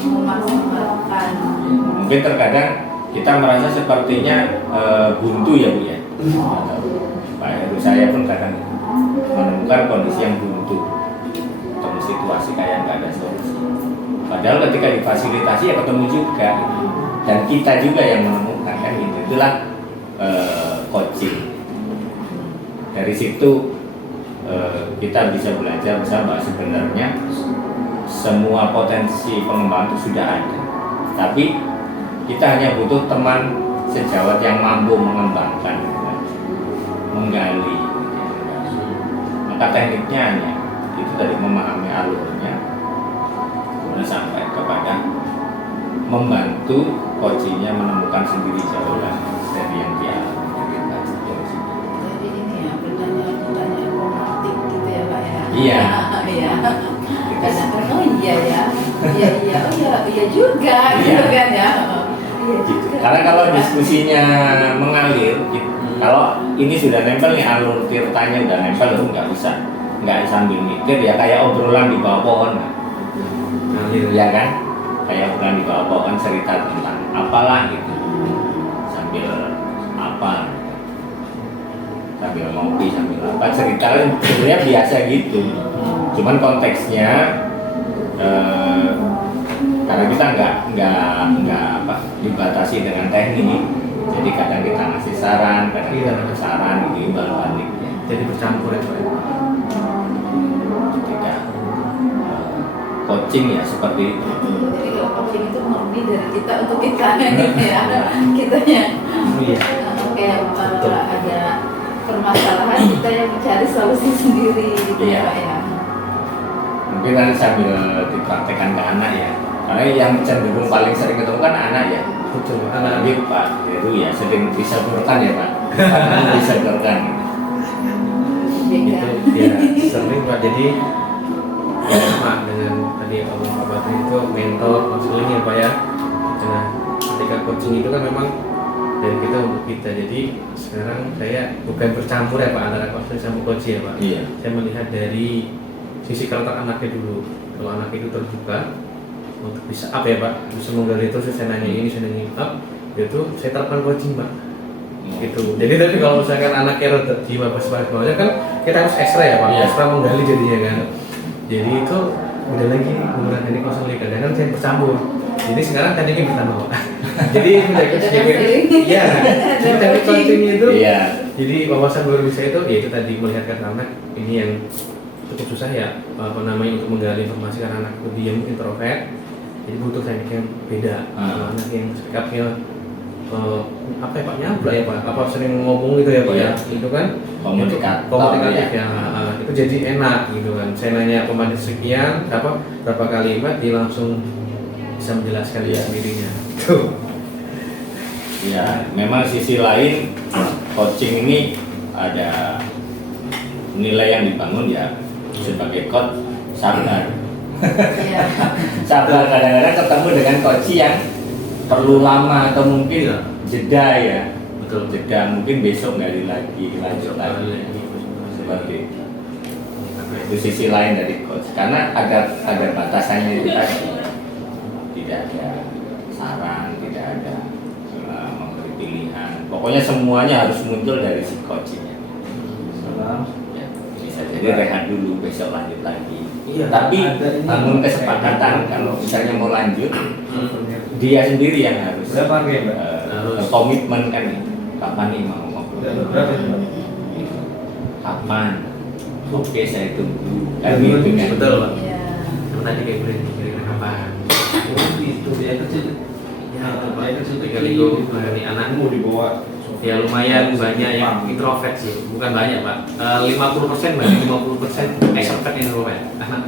memaksimalkan. Mungkin terkadang kita merasa sepertinya buntu ya Bu ya. Pak Heru, saya pun kadang menemukan kondisi yang buntu, ketemu situasi kayak nggak ada solusi. Padahal ketika difasilitasi ya ketemu juga, dan kita juga yang menemukan kan gitu. Itulah coaching. Dari situ kita bisa belajar bersama sebenarnya semua potensi pengembangan itu sudah ada, tapi kita hanya butuh teman sejawat yang mampu mengembangkan, menggali. Maka tekniknya hanya itu tadi, memahami alurnya, kemudian sampai kepada membantu coachingnya menemukan sendiri jawaban dari yang dia alami. Jadi ini ya pertanyaan romantik gitu ya Pak ya. Iya. Iya. Kadang-kadang oh iya ya, iya juga gitu kan ya. Iya juga. Karena kalau diskusinya mengalir, kalau ini sudah nempel nih, alur tirtanya udah nempel, itu nggak sambil mikir ya, kayak obrolan di bawah pohon, ya kan? Kayak obrolan di bawah pohon, cerita tentang apalah gitu, sambil ngopi, sambil cerita sebenarnya biasa gitu. Cuman konteksnya karena kita nggak dibatasi dengan teknik, jadi kadang kita ngasih saran, kadang kita ngasih saran, gitu balik. Jadi bercampur ya Pak. Ketika coaching ya seperti itu. Jadi kalau coaching itu murni dari kita untuk kita gitu ya, kitanya. Iya. Kayak ada permasalahan kita yang mencari solusi sendiri gitu ya Pak ya. Mungkin nanti sambil dipraktekkan ke anak ya, karena yang cenderung paling sering ketemu kan anak ya. Betul. Anak ini Pak itu ya sering disalurkan ya Pak, karena disalurkan. Itu ya sering Pak. Jadi ya, Pak dengan tadi Pak Batri itu mentor konseling ya Pak ya. Nah ketika coaching itu kan memang dari kita untuk kita. Jadi sekarang saya bukan bercampur ya Pak antara konseling sama coach ya Pak. Iya. Saya melihat dari sisi karakter anaknya dulu. Kalau anak itu terbuka untuk bisa up ya Pak, bisa menggali terus saya nanya ini, saya nanya up, itu saya terapkan coaching Pak. Gitu. Jadi tapi kalau misalkan anaknya rada jiwa bawahnya kan kita harus ekstra ya Pak, Iya. ekstra menggali jadinya kan. Jadi itu udah lagi menggunakan teknik konseling kadang saya bercampur. Jadi sekarang tekniknya bertambah Pak. Jadi iya, jadi teknik coaching itu. Iya. Jadi wawasan baru bisa itu, ya itu tadi melihat kata anak ini yang cukup susah ya apa namanya untuk menggali informasi karena anak itu diam introvert. Jadi butuh teknik yang beda. Kalau anak yang sikapnya apa ya Pak nyablak ya Pak, apa sering ngomong gitu ya Pak ya, itu kan komunikatif ya, itu jadi enak gitu kan. Saya nanya pemain sekian, berapa kalimat, dia langsung bisa menjelaskan dia sendirinya. Tuh. Ya, memang sisi lain coaching ini ada nilai yang dibangun ya sebagai coach sabar. Iya. Sabar kadang-kadang ketemu dengan coach yang perlu lama atau mungkin jeda ya. Betul. Jeda mungkin besok gali lagi, lanjut lagi. Seperti itu. Itu sisi lain dari coach karena ada batasannya itu tadi. Tidak ada saran, tidak ada memberi pilihan. Pokoknya semuanya harus muncul dari si coachnya. Ya, bisa jadi rehat dulu, besok lanjut lagi. Iya, Tapi ada ini. bangun kesepakatan kalau misalnya mau lanjut, dia sendiri yang harus Berapa game, Mbak? komitmen kan itu. Kapan nih mau ngobrol? Berapa itu, Mbak? Kapan? Oke, saya tunggu. Kan gitu kan. Betul Pak. Iya. Yang tadi kayak berani kira-kira kapan? Oh, gitu dia kecil. Ya itu Pak. Dia kecil Ketika itu mengenai anakmu dibawa. ya lumayan banyak yang introvert sih, bukan banyak Pak. 50% banyak, 50% extrovert yang introvert.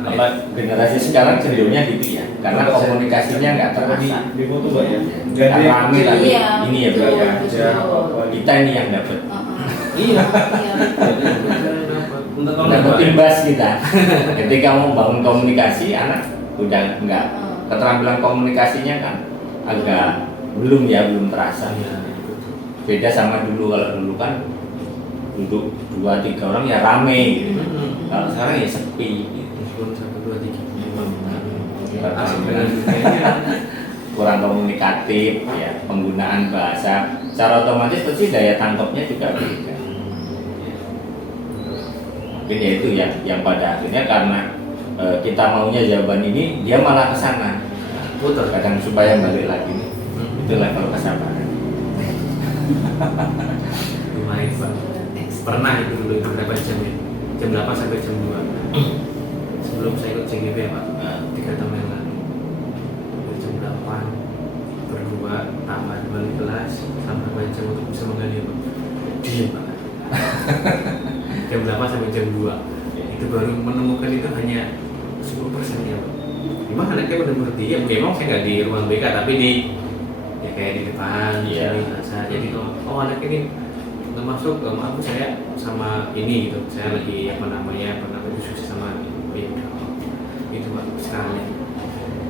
Apa generasi sekarang cenderungnya gitu ya, karena komunikasinya nggak terasa. Di foto Mbak ya. Nggak rame lagi. Iya, Ini ya Bro ya. betul. Kita ini yang dapat. Iya. Iya. Dapat imbas kita. Ketika mau bangun komunikasi, anak udah nggak keterampilan komunikasinya kan agak belum terasa. Beda sama dulu, kalau dulu kan duduk 2-3 orang ya rame gitu. Kalau sekarang ya sepi gitu. 1, 2, 3. Kurang komunikatif ya, penggunaan bahasa secara otomatis pasti daya tangkapnya juga beda. Mungkin ya itu yang pada akhirnya karena kita maunya jawaban ini, dia malah ke sana. Betul. Kadang supaya balik lagi nih. Itu level kesabaran. Lumayan Pak. Pernah itu dulu itu berapa jam ya? Jam 8 sampai jam 2. Sebelum saya ikut CGP ya Pak. 3 tahun yang lalu. Jam 8 berdua tambah balik kelas sampai jam untuk bisa menggali Pak. Diam Pak. Jam 8 sampai jam 2. Itu baru menemukan itu hanya 10% ya Pak. Gimana anaknya benar-benar diam? Memang saya nggak di ruang BK tapi di ya kayak di depan, jadi anak ini nggak masuk, maaf saya sama ini gitu, saya lagi diskusi sama itu bagus sekali.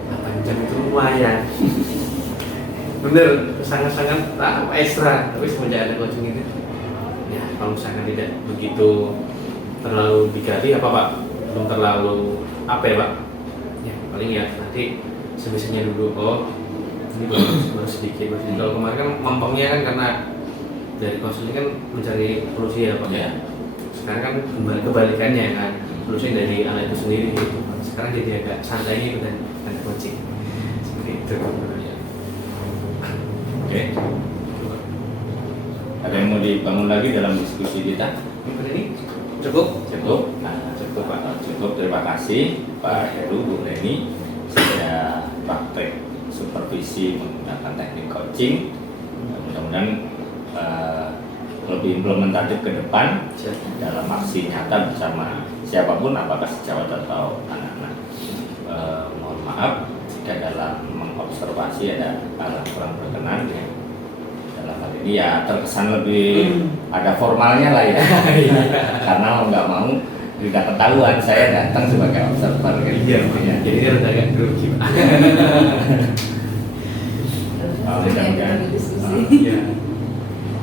8 jam itu lumayan, bener sangat-sangat ekstra. Tapi semenjak ada coaching itu, ya kalau misalkan tidak begitu terlalu digali apa Pak, belum terlalu apa ya Pak, ya paling ya nanti sebisanya dulu ini baru sedikit. Kalau kemarin kan mampangnya kan karena dari konseling kan mencari solusi ya Pak. Ya. Sekarang kan kembali kebalikannya kan, solusi dari anak itu sendiri gitu. Sekarang jadi agak santai gitu dan ada coaching seperti itu. Oke. Ada yang mau dibangun lagi dalam diskusi kita? Ini cukup? Cukup. Nah, cukup. Cukup Pak. Cukup. Terima kasih Pak Heru, Bu Reni sudah praktek supervisi menggunakan teknik coaching. Mudah-mudahan lebih implementatif ke depan dalam aksi nyata bersama siapapun, apakah sejawat atau anak-anak. Mohon maaf jika dalam mengobservasi ada hal kurang berkenan ya. Dalam hal ini ya terkesan lebih ada formalnya lah ya. Karena mau nggak mau tidak ketahuan saya datang sebagai observer gitu ya. Jadi dia udah agak grogi.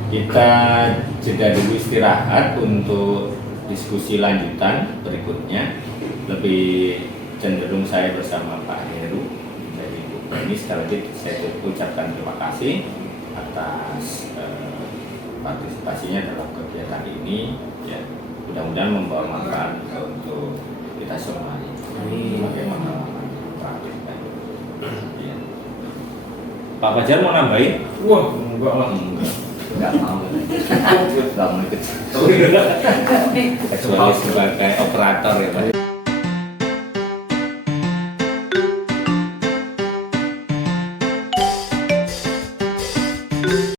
Kita jeda dulu istirahat untuk diskusi lanjutan berikutnya. Lebih cenderung saya bersama Pak Heru dari Bu Reni. Sekali lagi saya ucapkan terima kasih atas partisipasinya dalam kegiatan ini. Ya, mudah-mudahan membawa manfaat untuk kita semua. Bagaimana praktik? Ya. Pak Fajar mau nambahin? Wah, enggak lah. Enggak mau. Enggak mau ikut. Kecuali sebagai operator ya Pak.